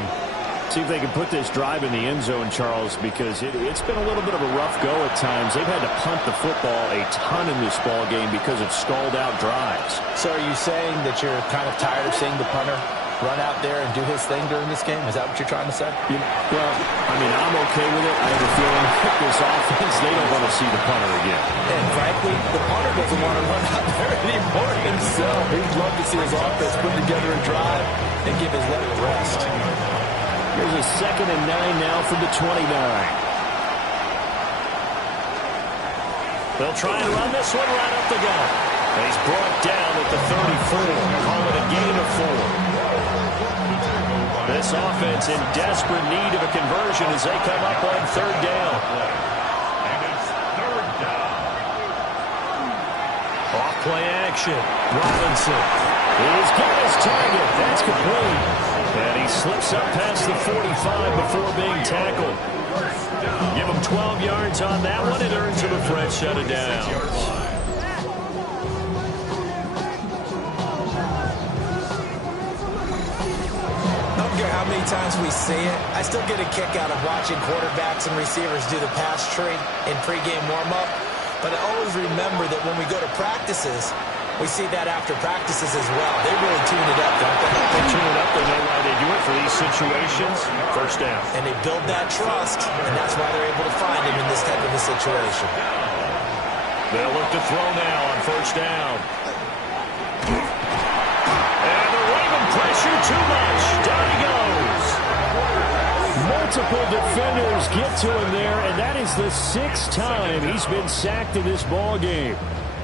See if they can put this drive in the end zone, Charles, because it's been a little bit of a rough go at times. They've had to punt the football a ton in this ball game because of stalled out drives. So are you saying that you're kind of tired of seeing the punter run out there and do his thing during this game? Is that what you're trying to say? Well, I mean, I'm okay with it. I have a feeling that this offense, they don't want to see the punter again. And frankly, the punter doesn't want to run out there anymore himself. He'd love to see his offense put together a drive and give his leg a rest. Here's a 2nd and 9 now from the 29. They'll try and run this one right up the gut. And he's brought down at the 34. Call it a gain of 4. This offense in desperate need of a conversion as they come up on third down. And it's third down. Off play action. Robinson. He's got his target. That's complete. And he slips up past the 45 before being tackled. Give him 12 yards on that one. It earns him a fresh set of downs. I don't care how many times we see it, I still get a kick out of watching quarterbacks and receivers do the pass tree in pregame warm-up. But I always remember that when we go to practices, we see that after practices as well. They really tune it up, don't they? They tune it up. They know why they do it for these situations. First down. And they build that trust, and that's why they're able to find him in this type of a situation. They'll look to throw now on first down. And the Raven pressure too much. Down he goes. Multiple defenders get to him there, and that is the 6th time he's been sacked in this ball game.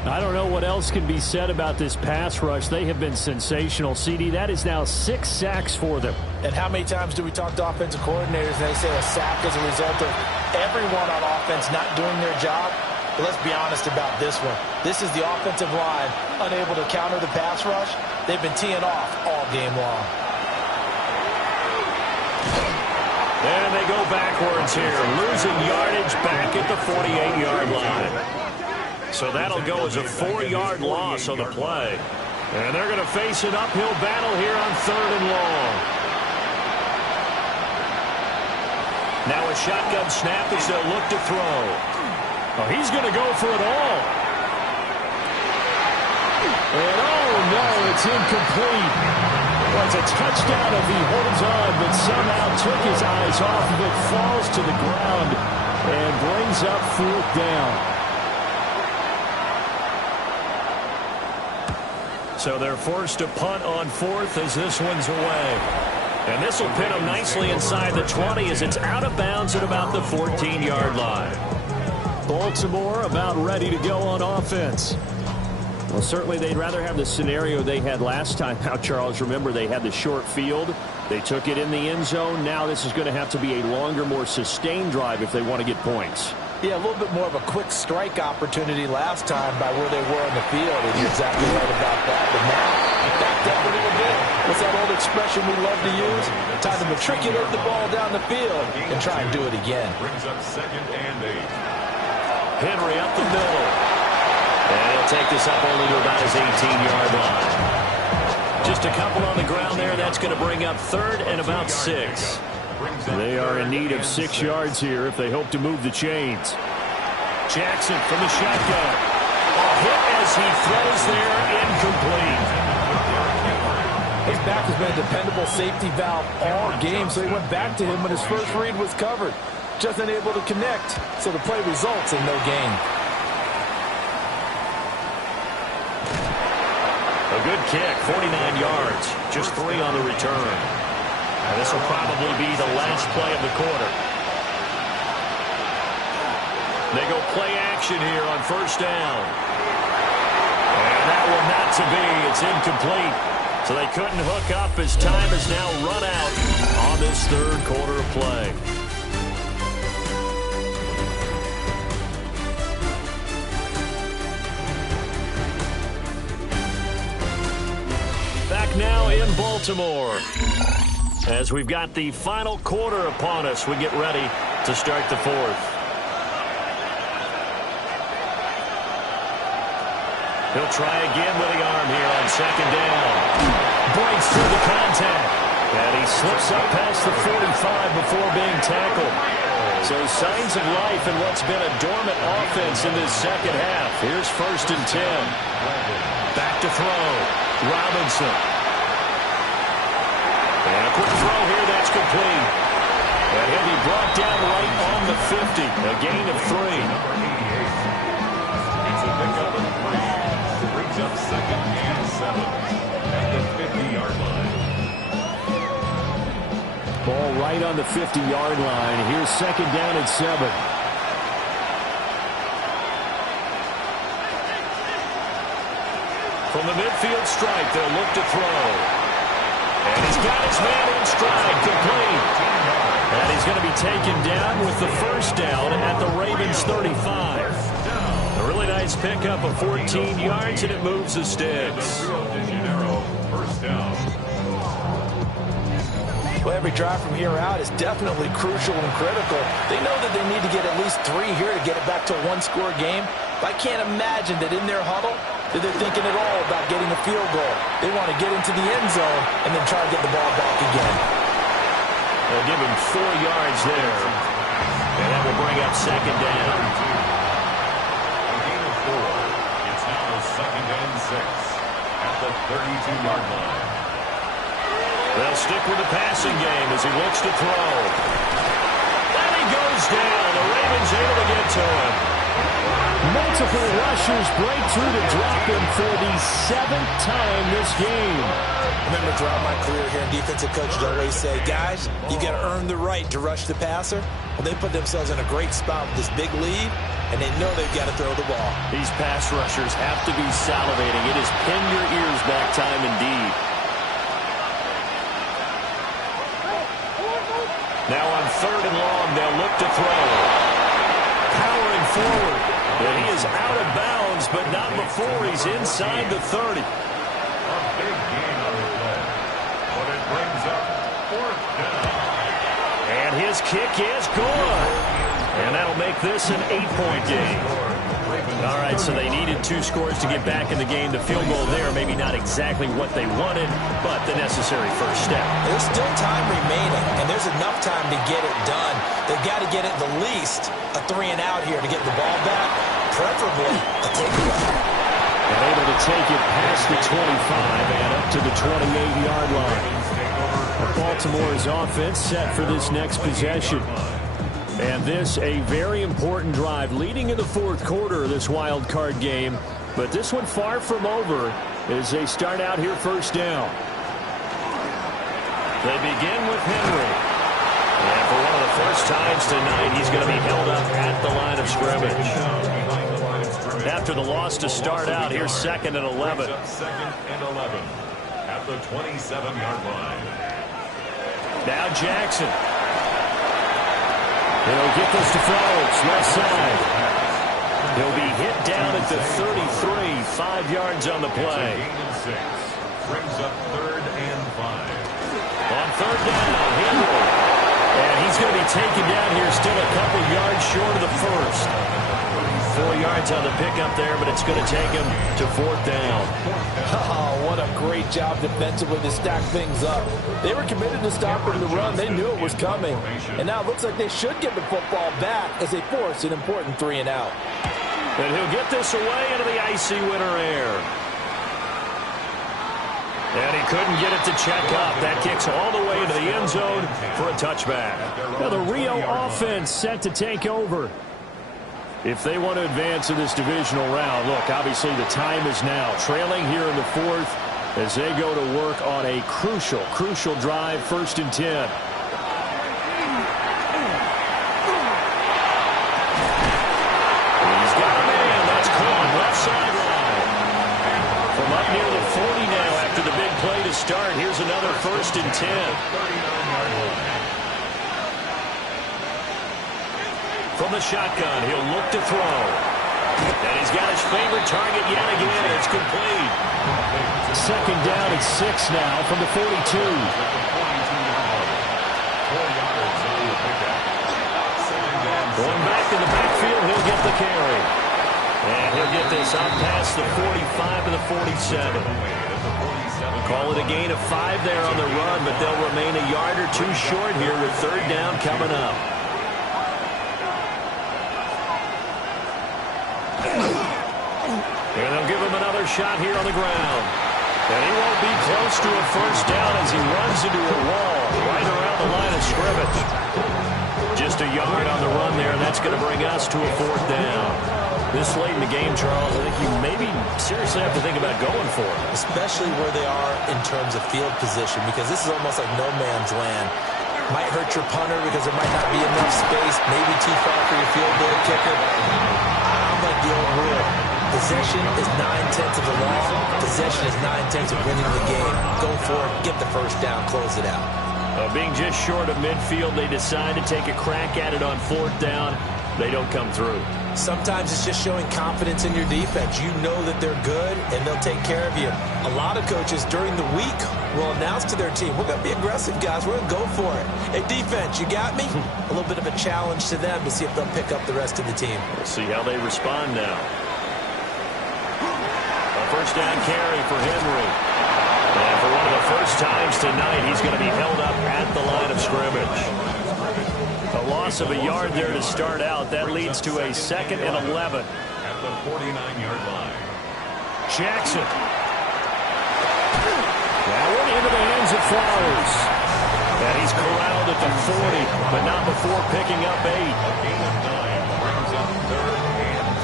I don't know what else can be said about this pass rush. They have been sensational. CD, that is now 6 sacks for them. And how many times do we talk to offensive coordinators and they say a sack is a result of everyone on offense not doing their job? But let's be honest about this one. This is the offensive line unable to counter the pass rush. They've been teeing off all game long. And they go backwards here, losing yardage back at the 48-yard line. So that'll go as a 4-yard loss on the play. And they're going to face an uphill battle here on third and long. Now a shotgun snap as they'll look to throw. Oh, he's going to go for it all. And oh no, it's incomplete. Well, it's a touchdown if he holds on, but somehow took his eyes off of it, falls to the ground, and brings up 4th down. So they're forced to punt on 4th as this one's away. And this will pin them nicely inside the 20 as it's out of bounds at about the 14-yard line. Baltimore about ready to go on offense. Well, certainly they'd rather have the scenario they had last time out, Charles. Remember, they had the short field. They took it in the end zone. Now this is going to have to be a longer, more sustained drive if they want to get points. Yeah, a little bit more of a quick strike opportunity last time by where they were on the field, and you're exactly right about that. But now, backed up a little bit. What's that old expression we love to use? Time to matriculate the ball down the field and try and do it again. Brings up 2nd and 8. Henry up the middle. And he'll take this up only to about his 18-yard line. Just a couple on the ground there. That's going to bring up 3rd and about 6. They are in need of 6 yards here if they hope to move the chains. Jackson from the shotgun. A hit as he throws there, incomplete. His back has been a dependable safety valve all game, so he went back to him when his first read was covered. Just unable to connect, so the play results in no gain. A good kick, 49 yards, just 3 on the return. And this will probably be the last play of the quarter. They go play action here on first down. And that one not to be. It's incomplete. So they couldn't hook up as time has now run out on this 3rd quarter of play. Back now in Baltimore. As we've got the final quarter upon us, we get ready to start the 4th. He'll try again with the arm here on 2nd down. Breaks through the contact. And he slips up past the 45 before being tackled. So signs of life in what's been a dormant offense in this second half. Here's 1st and 10. Back to throw. Robinson. And a quick throw here, that's complete. And he'll be brought down right on the 50. A gain of 3. It's a pickup of 3. Brings up 2nd and 7 at the 50-yard line. Ball right on the 50-yard line. Here's 2nd down and 7. From the midfield stripe, they'll look to throw. And he's got his man in stride, complete. And he's going to be taken down with the first down at the Ravens 35. A really nice pickup of 14 yards, and it moves the sticks. First down. Well, every drive from here out is definitely crucial and critical. They know that they need to get at least 3 here to get it back to a one-score game. But I can't imagine that in their huddle that they're thinking at all about getting a field goal. They want to get into the end zone and then try to get the ball back again. They'll give him 4 yards there. And that will bring up second down. A gain of 4. It's now 2nd and 6 at the 32-yard line. They'll stick with the passing game as he looks to throw. And he goes down. The Ravens able to get to him. Multiple rushers break through to drop him for the 7th time this game. I remember throughout my career here in defensive coach, I'd always say, guys, you got to earn the right to rush the passer. Well, they put themselves in a great spot with this big lead, and they know they've got to throw the ball. These pass rushers have to be salivating. It is pin your ears back time indeed. Now on 3rd and long, they'll look to throw. Powering forward. And he is out of bounds, but not before he's inside the 30. A big gain on the play. But it brings up 4th down. And his kick is good. And that'll make this an 8-point game. All right, so they needed 2 scores to get back in the game. The field goal there, maybe not exactly what they wanted, but the necessary first step. There's still time remaining, and there's enough time to get it done. They've got to get at the least a 3-and-out here to get the ball back, preferably a takeaway. And able to take it past the 25 and up to the 28-yard line. Baltimore's offense set for this next possession. And this a very important drive leading in the 4th quarter of this wild card game. But this one far from over as they start out here first down. They begin with Henry. And for one of the first times tonight, he's going to be held up at the line of scrimmage. After the loss to start out, here's 2nd and 11. 2nd and 11 at the 27-yard line. Now Jackson. He'll get this to Phillips, left side. He'll be hit down at the 33, 5 yards on the play. Gain of 6 brings up 3rd and 5. On 3rd down, Henry. And he's going to be taken down here still a couple yards short of the first. 4 yards on the pickup there, but it's going to take him to 4th down. Oh, what a great job defensively to stack things up. They were committed to stopping the run. They knew it was coming. And now it looks like they should get the football back as they force an important 3-and-out. And he'll get this away into the icy winter air. And he couldn't get it to check up. That kicks all the way into the end zone for a touchback. Now the Rio offense set to take over. If they want to advance in this divisional round, look, obviously the time is now. Trailing here in the 4th as they go to work on a crucial drive, 1st and 10. He's got a man. That's caught left sideline. From up near the 40 now after the big play to start, here's another 1st and 10. 39-yard line. From the shotgun, he'll look to throw. And he's got his favorite target yet again. It's complete. 2nd down and 6 now from the 42. 4 yards on the pickup. 2nd and 6. Going back in the backfield, he'll get the carry. And he'll get this up past the 45 to the 47. Call it a gain of 5 there on the run, but they'll remain a yard or 2 short here with 3rd down coming up. And they'll give him another shot here on the ground. And he won't be close to a first down as he runs into a wall right around the line of scrimmage. Just a yard on the run there, and that's going to bring us to a 4th down. This late in the game, Charles, I think you maybe seriously have to think about going for it. Especially where they are in terms of field position, because this is almost like no man's land. Might hurt your punter because there might not be enough space, maybe too far for your field goal kicker. I'm like the old rule. Possession is 9/10 of the law. Possession is 9/10 of winning the game. Go for it. Get the first down. Close it out. Being just short of midfield, they decide to take a crack at it on 4th down. They don't come through. Sometimes it's just showing confidence in your defense. You know that they're good, and they'll take care of you. A lot of coaches during the week will announce to their team, we're going to be aggressive, guys. We're going to go for it. Hey, defense, you got me? A little bit of a challenge to them to see if they'll pick up the rest of the team. We'll see how they respond now. A first down carry for Henry. And for one of the first times tonight, he's going to be held up at the line of scrimmage. A loss of a yard there to start out. That leads to a 2nd and 11. At the 49-yard line. Jackson. That one into the hands of Flowers. And he's corralled at the 40, but not before picking up 8. A gain of 9 brings up 3rd and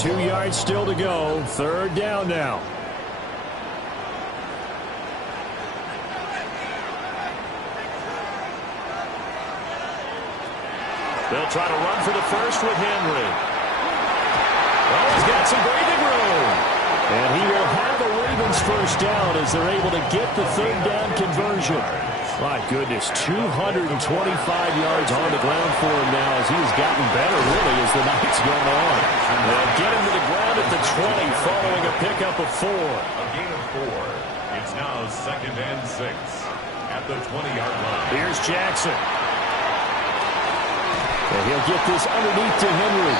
2. 2 yards still to go. 3rd down now. They'll try to run for the first with Henry. Oh, he's got some breathing room. And he will have a Ravens first down as they're able to get the 3rd down conversion. My goodness, 225 yards on the ground for him now as he's gotten better, really, as the night's gone on. They'll get him to the ground at the 20 following a pickup of 4. A gain of 4. It's now 2nd and 6 at the 20-yard line. Here's Jackson. And he'll get this underneath to Henry.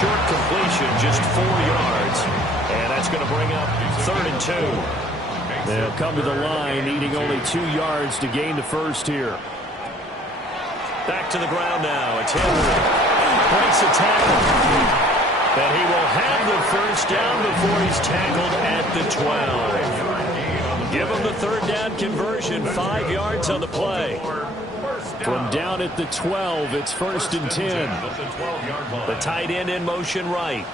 Short completion, just 4 yards. And that's going to bring up 3rd and 2. They'll come to the line, needing only 2 yards to gain the first here. Back to the ground now. It's Henry. Breaks a tackle. And he will have the first down before he's tackled at the 12. Give him the 3rd down conversion, 5 yards on the play. From down at the 12, it's 1st and 10. The tight end in motion right.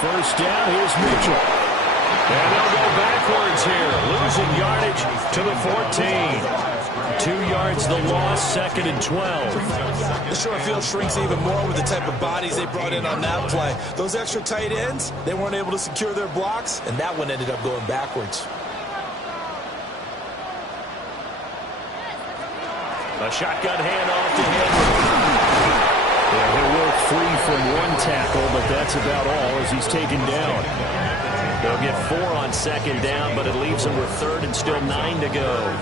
First down, here's Mitchell. And they'll go backwards here, losing yardage to the 14. 2 yards the loss, 2nd and 12. The short field shrinks even more with the type of bodies they brought in on that play. Those extra tight ends, they weren't able to secure their blocks, and that one ended up going backwards. A shotgun handoff to Henry. Yeah, he'll work free from one tackle, but that's about all as he's taken down. They'll get 4 on 2nd down, but it leaves them with 3rd and still 9 to go.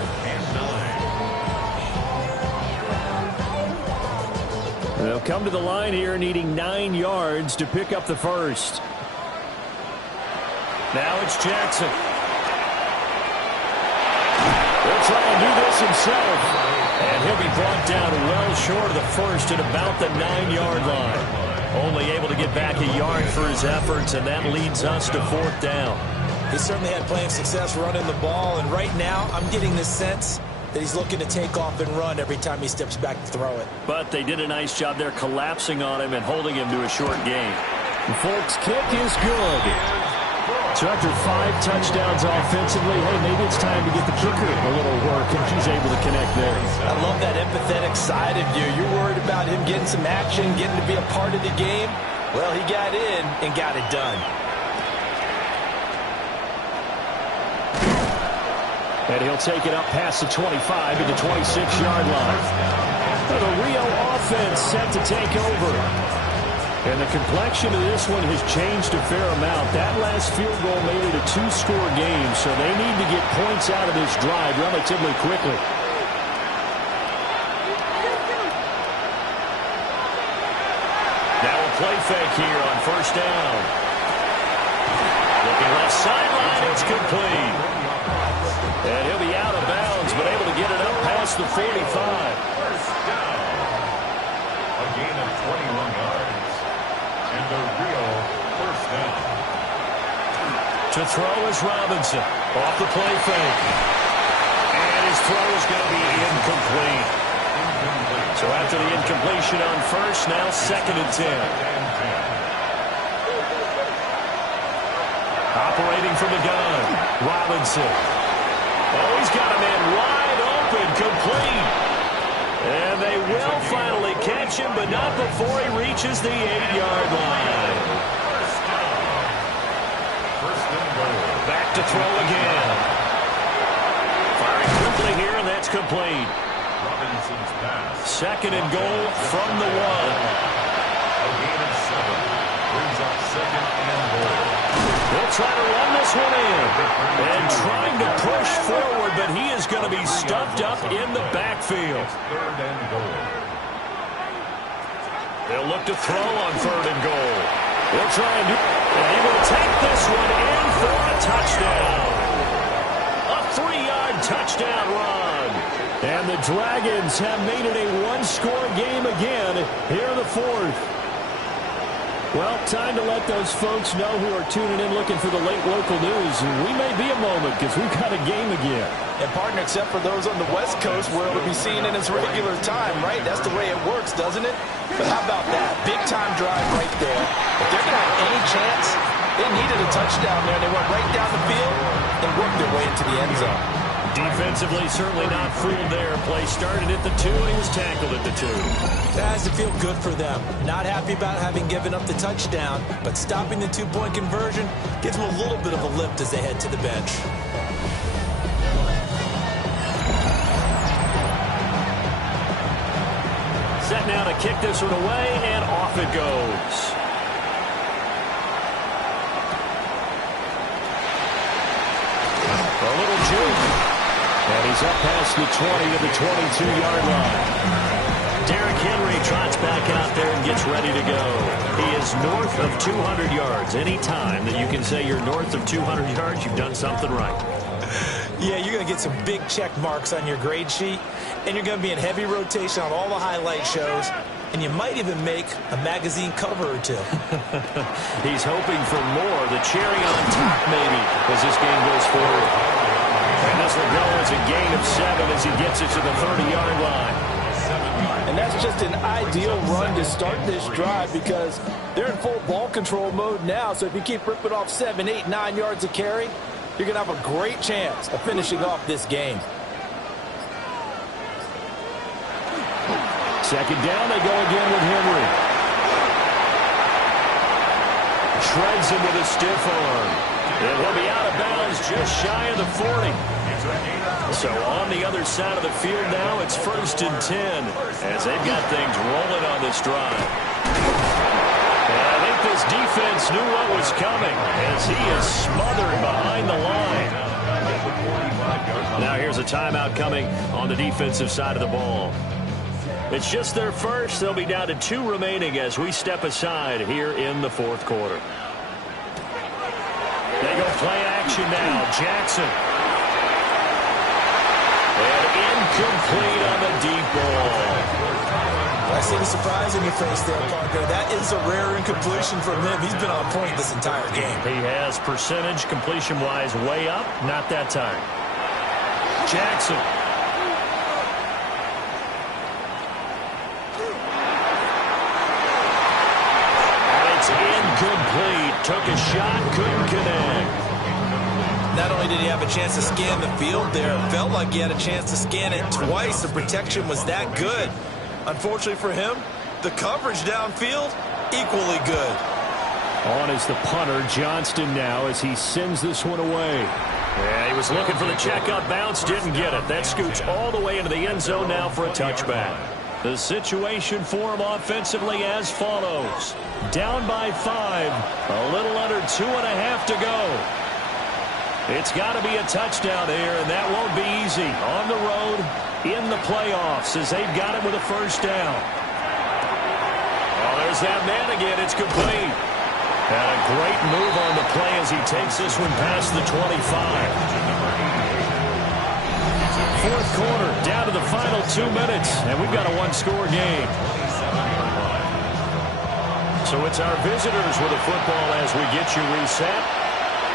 They'll come to the line here needing 9 yards to pick up the first. Now it's Jackson. He'll try and do this himself. And he'll be brought down well short of the first at about the 9-yard line. Only able to get back a yard for his efforts, and that leads us to 4th down. He certainly had plenty of success running the ball, and right now I'm getting this sense that he's looking to take off and run every time he steps back to throw it. But they did a nice job there collapsing on him and holding him to a short gain. The Folks kick is good. So after 5 touchdowns offensively, hey, maybe it's time to get the kicker a little work, and he's able to connect there. I love that empathetic side of you. You're worried about him getting some action, getting to be a part of the game. Well, he got in and got it done. And he'll take it up past the 25 to the 26-yard line. The Rio offense set to take over. And the complexion of this one has changed a fair amount. That last field goal made it a 2-score game, so they need to get points out of this drive relatively quickly. Now a play fake here on first down. Looking left sideline, it's complete. And he'll be out of bounds, but able to get it up past the 45. First down. A gain of 21 yards. And the Rio first down. To throw is Robinson. Off the play fake. And his throw is going to be incomplete. So after the incompletion on first, now 2nd and 10. Operating from the gun, Robinson. Oh, he's got a man wide open, complete. And they will finally catch him, but not before he reaches the 8-yard line. First and goal. Back to throw again. Firing quickly here, and that's complete. Robinson's pass. Second and goal from the 1. A gain of 7. Brings up second and goal. They'll try to run this one in. And trying to push forward, but he is going to be stuffed up in the backfield. Third and goal. They'll look to throw on third and goal. They'll try and do it. And he will take this one in for a touchdown. A 3-yard touchdown run. And the Dragons have made it a one-score game again here in the 4th. Well, time to let those folks know who are tuning in looking for the late local news. We may be a moment because we've got a game again. And, partner, except for those on the West Coast where it'll be seen in its regular time, right? That's the way it works, doesn't it? But how about that? Big-time drive right there. If they're going to have any chance, they needed a touchdown there. They went right down the field and worked their way into the end zone. Defensively, certainly not fooled there. Play started at the 2, and he was tackled at the 2. That has to feel good for them. Not happy about having given up the touchdown, but stopping the 2-point conversion gives them a little bit of a lift as they head to the bench. Set now to kick this one away, and off it goes. A little juke. And he's up past the 20 to the 22-yard line. Derrick Henry trots back out there and gets ready to go. He is north of 200 yards. Any time that you can say you're north of 200 yards, you've done something right. Yeah, you're going to get some big check marks on your grade sheet, and you're going to be in heavy rotation on all the highlight shows, and you might even make a magazine cover or 2. He's hoping for more. The cherry on top, maybe, as this game goes forward. And this will go as a gain of 7 as he gets it to the 30-yard line. And that's just an ideal run to start this drive because they're in full ball control mode now. So if you keep ripping off 7, 8, 9 yards of carry, you're going to have a great chance of finishing off this game. Second down, they go again with Henry. Shreds him with a stiff arm. And he'll be out of bounds just shy of the 40. So on the other side of the field now, it's 1st and 10 as they've got things rolling on this drive. And I think this defense knew what was coming as he is smothered behind the line. Now here's a timeout coming on the defensive side of the ball. It's just their first. They'll be down to 2 remaining as we step aside here in the 4th quarter. They go play action now. Jackson. And incomplete on the deep ball. I see the surprise in your face there, Parker. That is a rare incompletion from him. He's been on point this entire game. He has percentage completion-wise way up. Not that time. Jackson. And it's incomplete. Took a shot, couldn't connect. Not only did he have a chance to scan the field there, it felt like he had a chance to scan it twice. The protection was that good. Unfortunately for him, the coverage downfield, equally good. On is the punter, Johnston now, as he sends this one away. Yeah, he was looking for the checkup bounce, didn't get it. That scoots all the way into the end zone now for a touchback. The situation for him offensively as follows. Down by 5, a little under 2.5 to go. It's got to be a touchdown here, and that won't be easy. On the road, in the playoffs, as they've got it with a first down. Oh, there's that man again. It's complete. And a great move on the play as he takes this one past the 25. 4th quarter, down to the final 2 minutes, and we've got a one-score game. So it's our visitors with the football as we get you reset.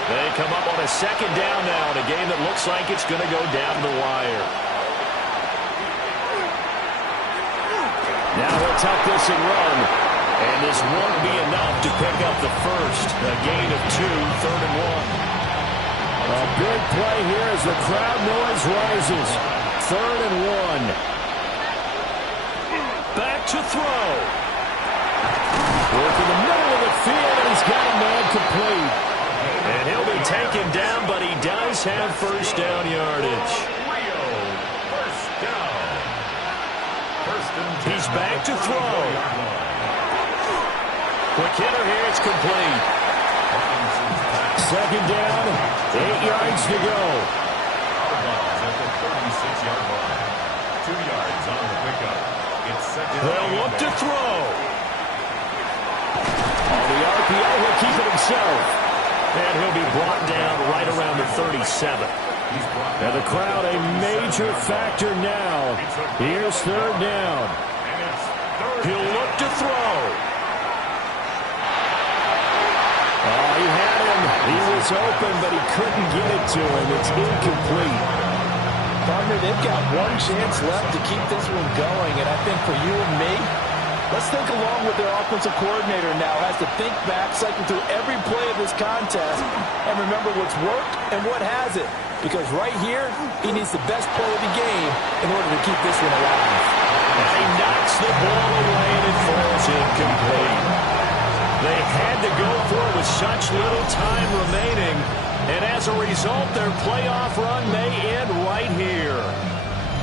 They come up on a second down now in a game that looks like it's going to go down the wire. Now he'll tuck this and run. And this won't be enough to pick up the first. A gain of 2, 3rd and 1. A big play here as the crowd noise rises. 3rd and 1. to throw. Work in the middle of the field, and he's got a man complete. And he'll be taken down, but he does have first down yardage. He's back to throw. Quick hitter here, it's complete. Second down, 8 yards to go. At the 36-yard line. 2 yards on the pickup. It's second. They'll look to throw. On the RPO, he'll keep it himself. And he'll be brought down right around the 37. And the crowd a major factor now. Here's third down. He'll look to throw. Oh, he had him. He was open, but he couldn't get it to him. It's incomplete. Partner, they've got one chance left to keep this one going, and I think for you and me, let's think along with their offensive coordinator now. Has to think back, cycle through every play of this contest, and remember what's worked and what hasn't. Because right here, he needs the best play of the game in order to keep this one alive. And he knocks the ball away, and it falls incomplete. They had to go for it with such little time remaining. And as a result, their playoff run may end right here.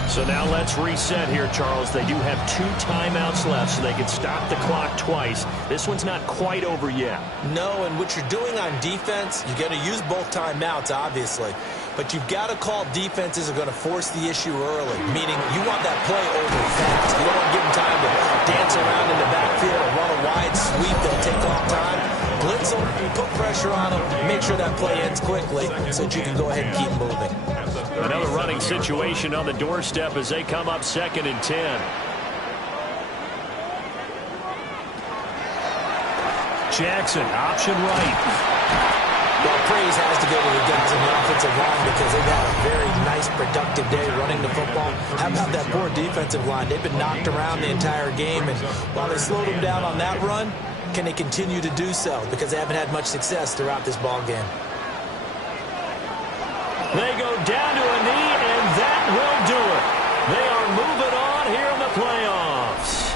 So now let's reset here, Charles. They do have 2 timeouts left, so they can stop the clock twice. This one's not quite over yet. No, and what you're doing on defense, you're going to use both timeouts, obviously. But you've got to call defenses are going to force the issue early, meaning you want that play over fast. You don't want to give them time to dance around in the backfield or run a wide sweep that'll take off time. Blitz them, put pressure on them, make sure that play ends quickly so that you can go ahead and keep moving. Another running situation on the doorstep as they come up 2nd and 10. Jackson, option right. Well, praise has to go to the guys on the offensive line because they've had a very nice, productive day running the football. How about that poor defensive line? They've been knocked around the entire game, and while they slowed them down on that run, can they continue to do so? Because they haven't had much success throughout this ball game. They go down to a knee, and that will do it. They are moving on here in the playoffs.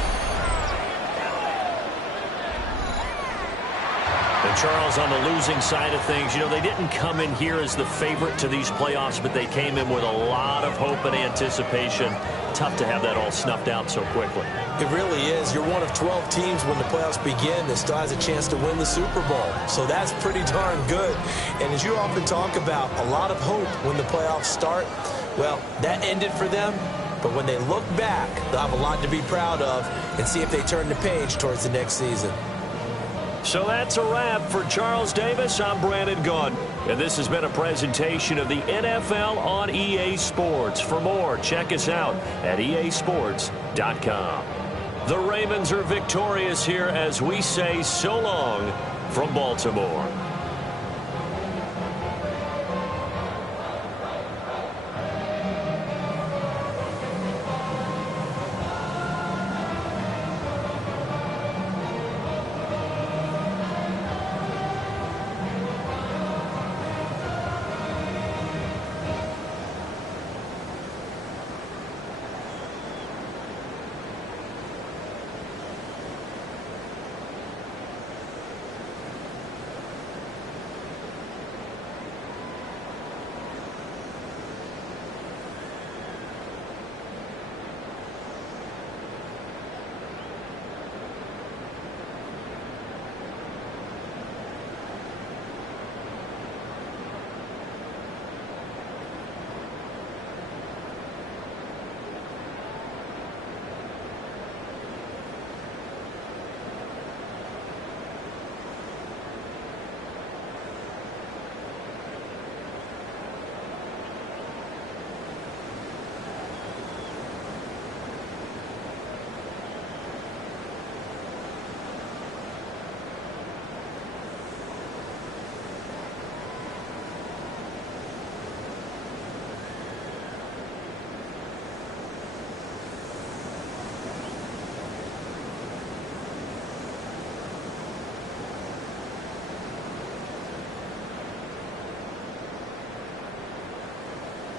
And Charles, on the losing side of things, you know, they didn't come in here as the favorite to these playoffs, but they came in with a lot of hope and anticipation. Tough to have that all snuffed out so quickly. It really is. You're one of 12 teams when the playoffs begin that still has a chance to win the Super Bowl. So that's pretty darn good. And as you often talk about, a lot of hope when the playoffs start. Well, that ended for them. But when they look back, they'll have a lot to be proud of and see if they turn the page towards the next season. So that's a wrap for Charles Davis. I'm Brandon Gaudin, and this has been a presentation of the NFL on EA Sports. For more, check us out at easports.com. The Ravens are victorious here as we say so long from Baltimore.